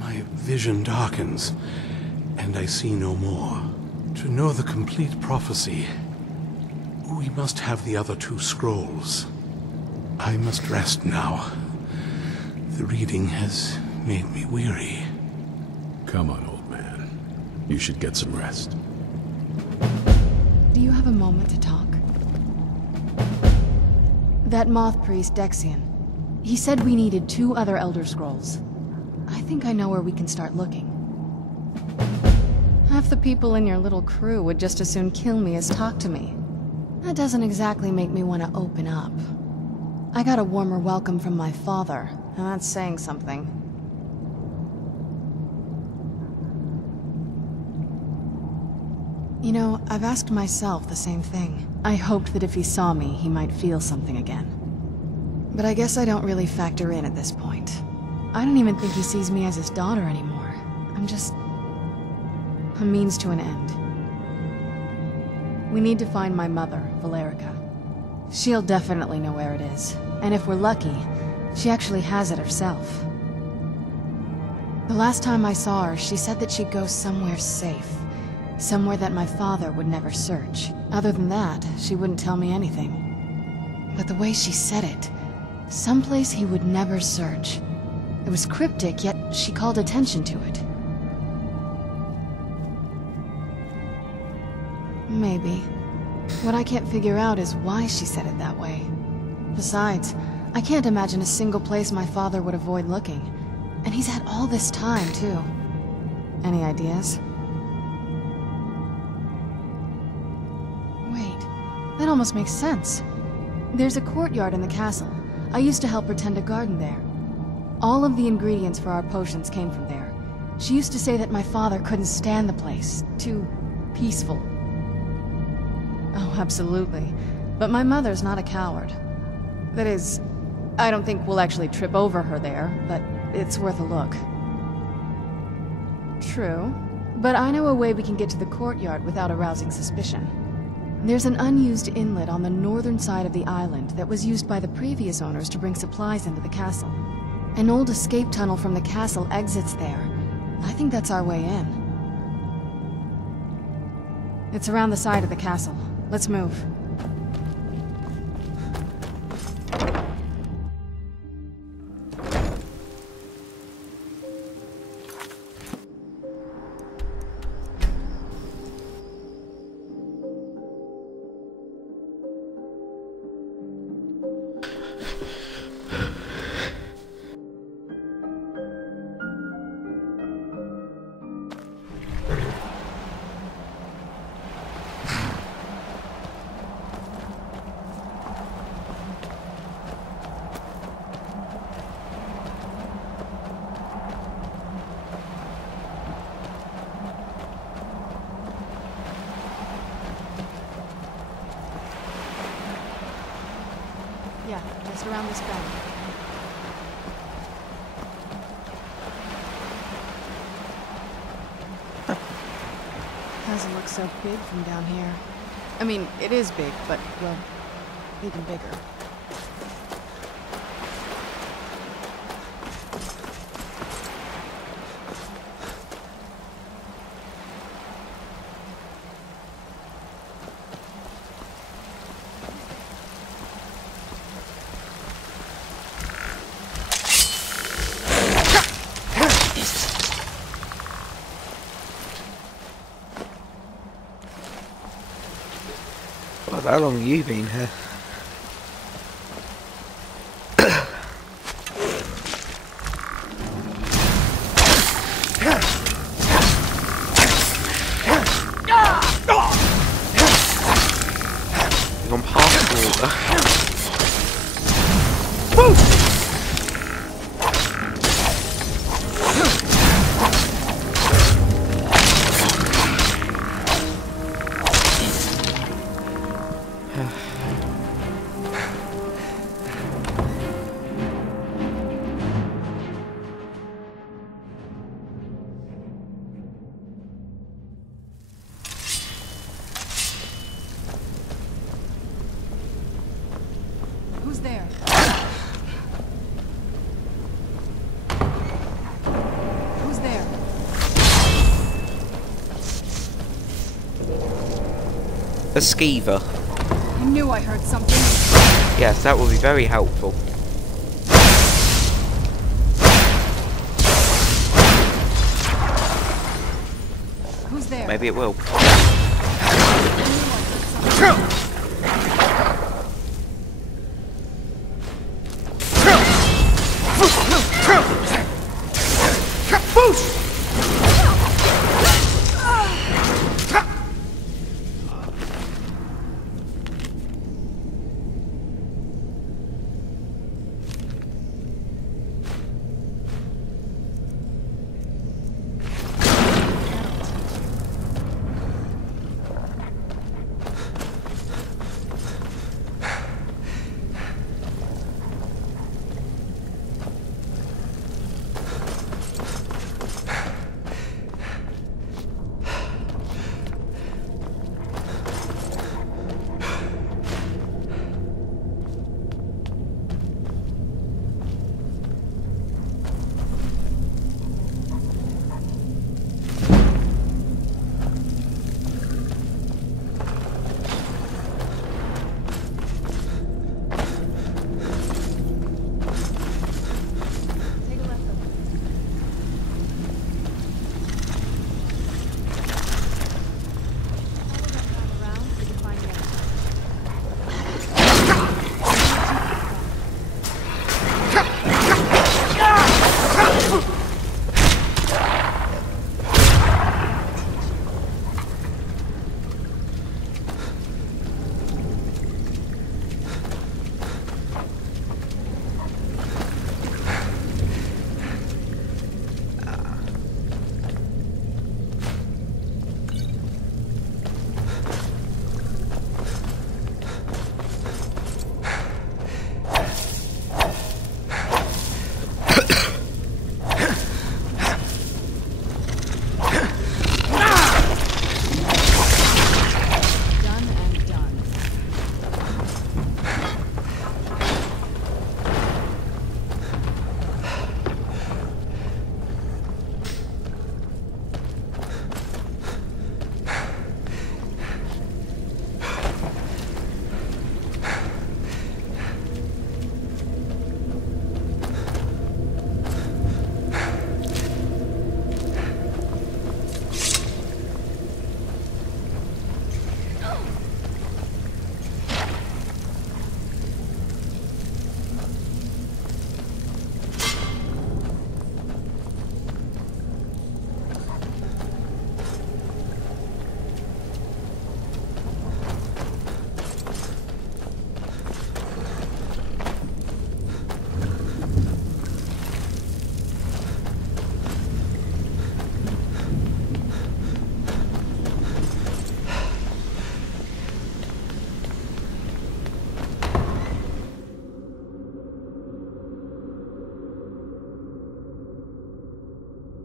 My vision darkens, and I see no more. To know the complete prophecy, we must have the other two scrolls. I must rest now. The reading has made me weary. Come on, old man. You should get some rest. Do you have a moment to talk? That moth priest, Dexian, he said we needed 2 other Elder Scrolls. I think I know where we can start looking. Half the people in your little crew would just as soon kill me as talk to me. That doesn't exactly make me want to open up. I got a warmer welcome from my father, and that's saying something. You know, I've asked myself the same thing. I hoped that if he saw me, he might feel something again. But I guess I don't really factor in at this point. I don't even think he sees me as his daughter anymore. I'm just a means to an end. We need to find my mother, Valerica. She'll definitely know where it is, and if we're lucky, she actually has it herself. The last time I saw her, she said that she'd go somewhere safe. Somewhere that my father would never search. Other than that, she wouldn't tell me anything. But the way she said it, someplace he would never search. It was cryptic, yet she called attention to it. Maybe. What I can't figure out is why she said it that way. Besides, I can't imagine a single place my father would avoid looking. And he's had all this time, too. Any ideas? Wait, that almost makes sense. There's a courtyard in the castle. I used to help her tend a garden there. All of the ingredients for our potions came from there. She used to say that my father couldn't stand the place. Too peaceful. Oh, absolutely. But my mother's not a coward. That is, I don't think we'll actually trip over her there, but it's worth a look. True. But I know a way we can get to the courtyard without arousing suspicion. There's an unused inlet on the northern side of the island that was used by the previous owners to bring supplies into the castle. An old escape tunnel from the castle exits there. I think that's our way in. It's around the side of the castle. Let's move. Yeah, just around this bend. Doesn't look so big from down here. I mean, it is big, but, well, even bigger. how long have you been here? You've gone past the water. Who's there? Who's there? A skeever. I knew I heard something. Yes, that will be very helpful. Who's there? Maybe it will.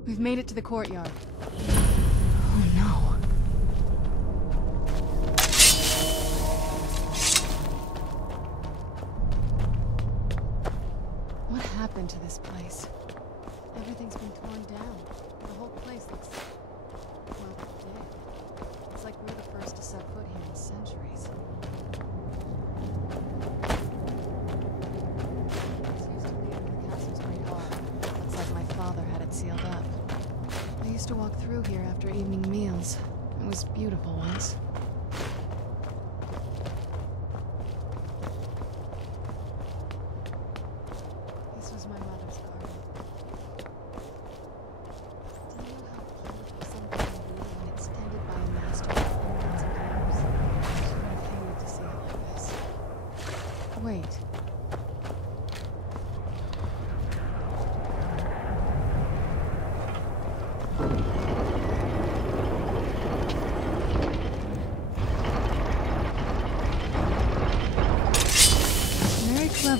We've made it to the courtyard. Oh no. What happened to this place? Everything's been torn down. The whole place looks, well, dead. It's like we're the first to set foot here in centuries. This used to be in the castle's great hall. Looks like my father had it sealed up. I used to walk through here after evening meals. It was beautiful once.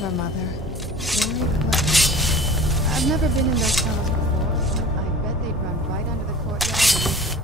clever, Mother. Very clever. I've never been in those tunnels before. I bet they'd run right under the courtyard and...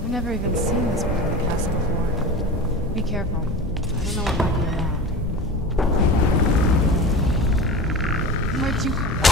I've never even seen this part of the castle before. Be careful. I don't know what might be around. Where'd you come from?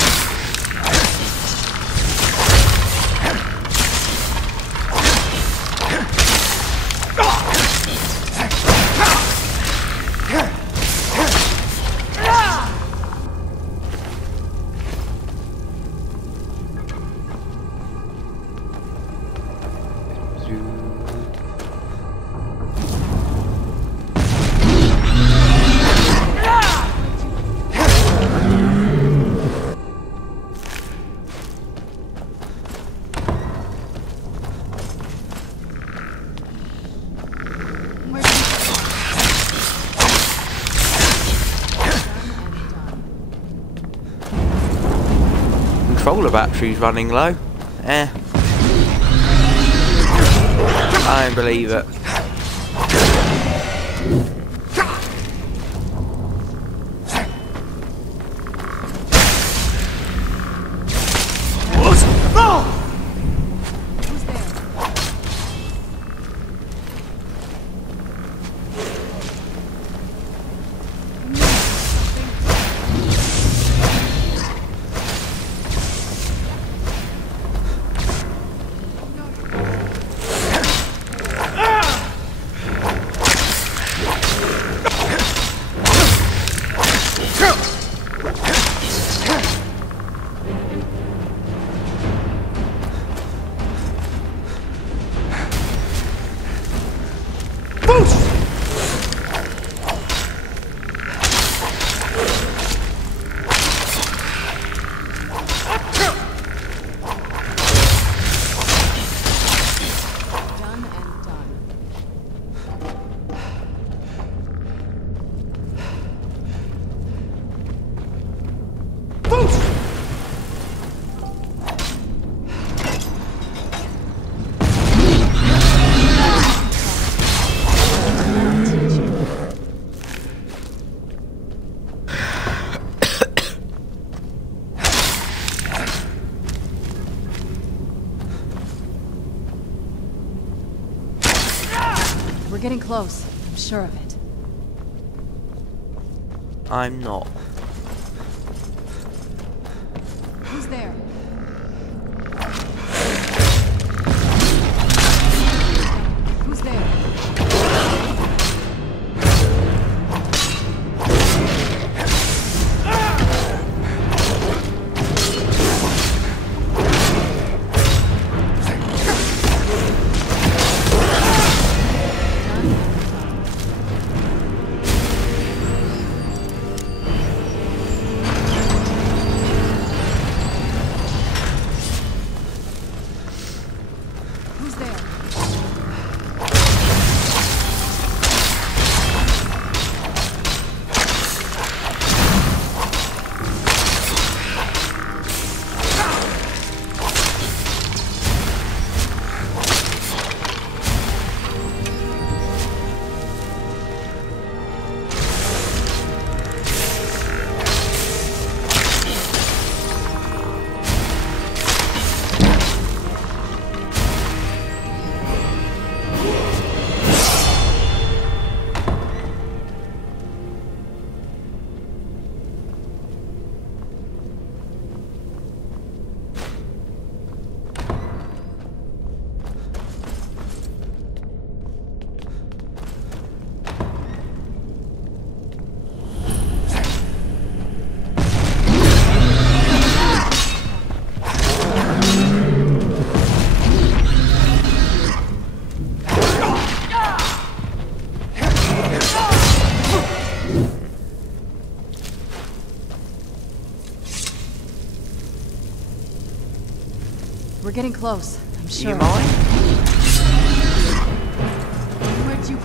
Controller battery's running low. I don't believe it. We're getting close. I'm sure of it. I'm not. Who's there? Who's there? getting close, I'm sure. You mind? Where'd you...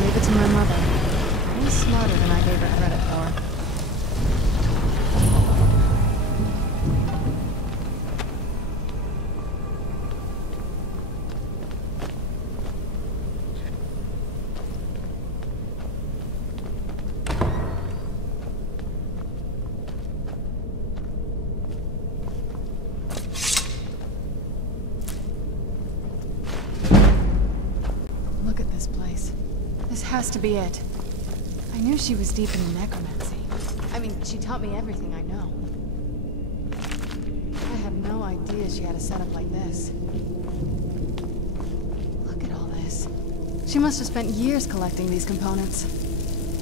Leave it to my mother. She's smarter than I gave her credit for. Look at this place. This has to be it. I knew she was deep in necromancy. I mean, she taught me everything I know. I had no idea she had a setup like this. Look at all this. She must have spent years collecting these components.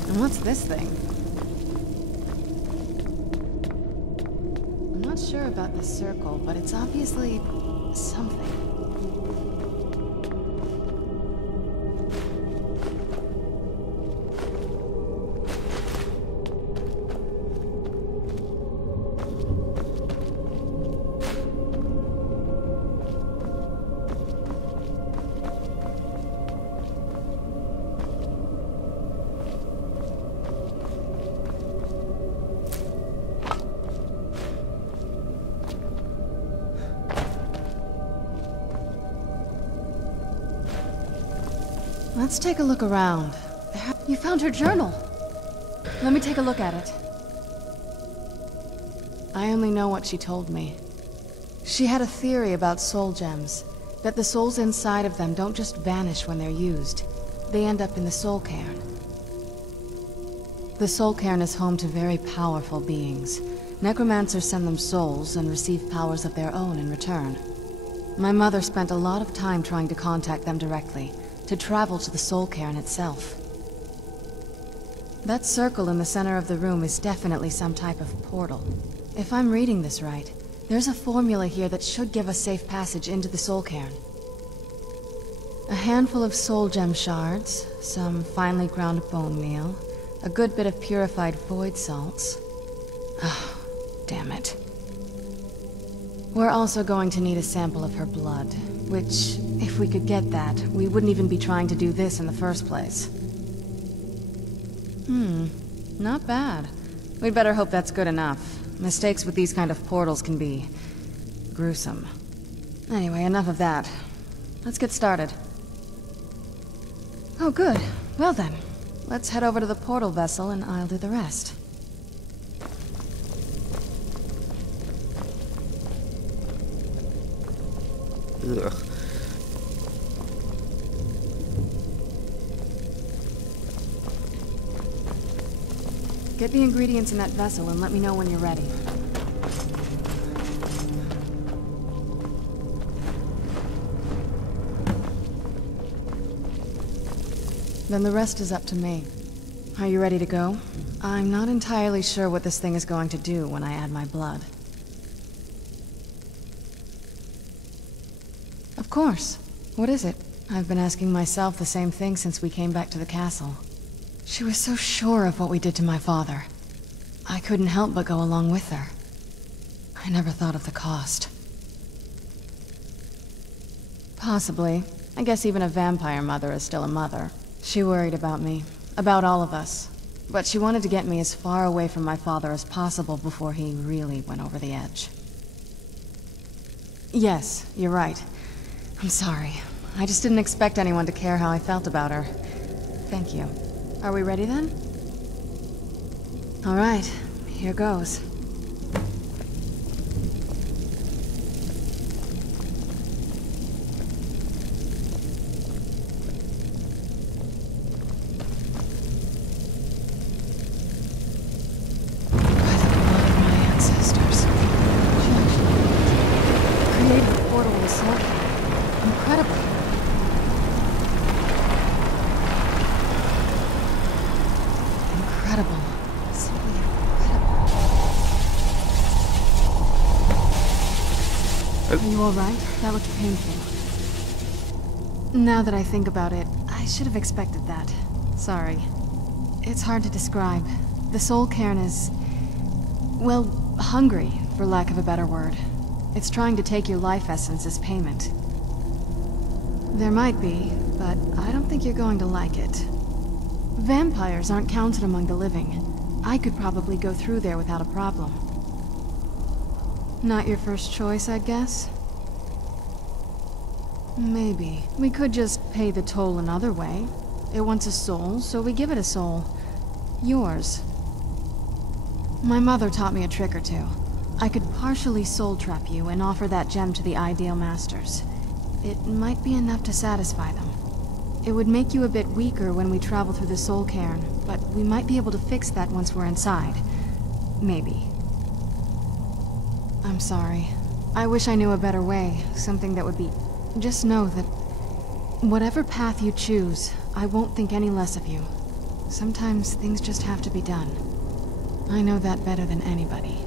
And what's this thing? I'm not sure about this circle, but it's obviously something. Let's take a look around. You found her journal. Let me take a look at it. I only know what she told me. She had a theory about soul gems, that the souls inside of them don't just vanish when they're used. They end up in the soul cairn. The soul cairn is home to very powerful beings. Necromancers send them souls and receive powers of their own in return. My mother spent a lot of time trying to contact them directly, to travel to the soul cairn itself. That circle in the center of the room is definitely some type of portal. If I'm reading this right, there's a formula here that should give us safe passage into the soul cairn. A handful of soul gem shards, some finely ground bone meal, a good bit of purified void salts. Oh, damn it. We're also going to need a sample of her blood, which, if we could get that, we wouldn't even be trying to do this in the first place. Not bad. We'd better hope that's good enough. Mistakes with these kind of portals can be gruesome. Anyway, enough of that. Let's get started. Oh, good. Well then, let's head over to the portal vessel and I'll do the rest. Ugh. Get the ingredients in that vessel and let me know when you're ready. Then the rest is up to me. Are you ready to go? I'm not entirely sure what this thing is going to do when I add my blood. Of course. What is it? I've been asking myself the same thing since we came back to the castle. She was so sure of what we did to my father. I couldn't help but go along with her. I never thought of the cost. Possibly. I guess even a vampire mother is still a mother. She worried about me, about all of us. But she wanted to get me as far away from my father as possible before he really went over the edge. Yes, you're right. I'm sorry. I just didn't expect anyone to care how I felt about her. Thank you. Are we ready then? All right, here goes. Incredible. Simply incredible. Are you alright? That looked painful. Now that I think about it, I should have expected that. Sorry. It's hard to describe. The soul cairn is... well, hungry, for lack of a better word. It's trying to take your life essence as payment. There might be, but I don't think you're going to like it. Vampires aren't counted among the living. I could probably go through there without a problem. Not your first choice, I'd guess? Maybe. We could just pay the toll another way. It wants a soul, so we give it a soul. Yours. My mother taught me a trick or two. I could partially soul trap you and offer that gem to the Ideal Masters. It might be enough to satisfy them. It would make you a bit weaker when we travel through the soul cairn, but we might be able to fix that once we're inside. Maybe. I'm sorry. I wish I knew a better way, something that would be... Just know that whatever path you choose, I won't think any less of you. Sometimes things just have to be done. I know that better than anybody.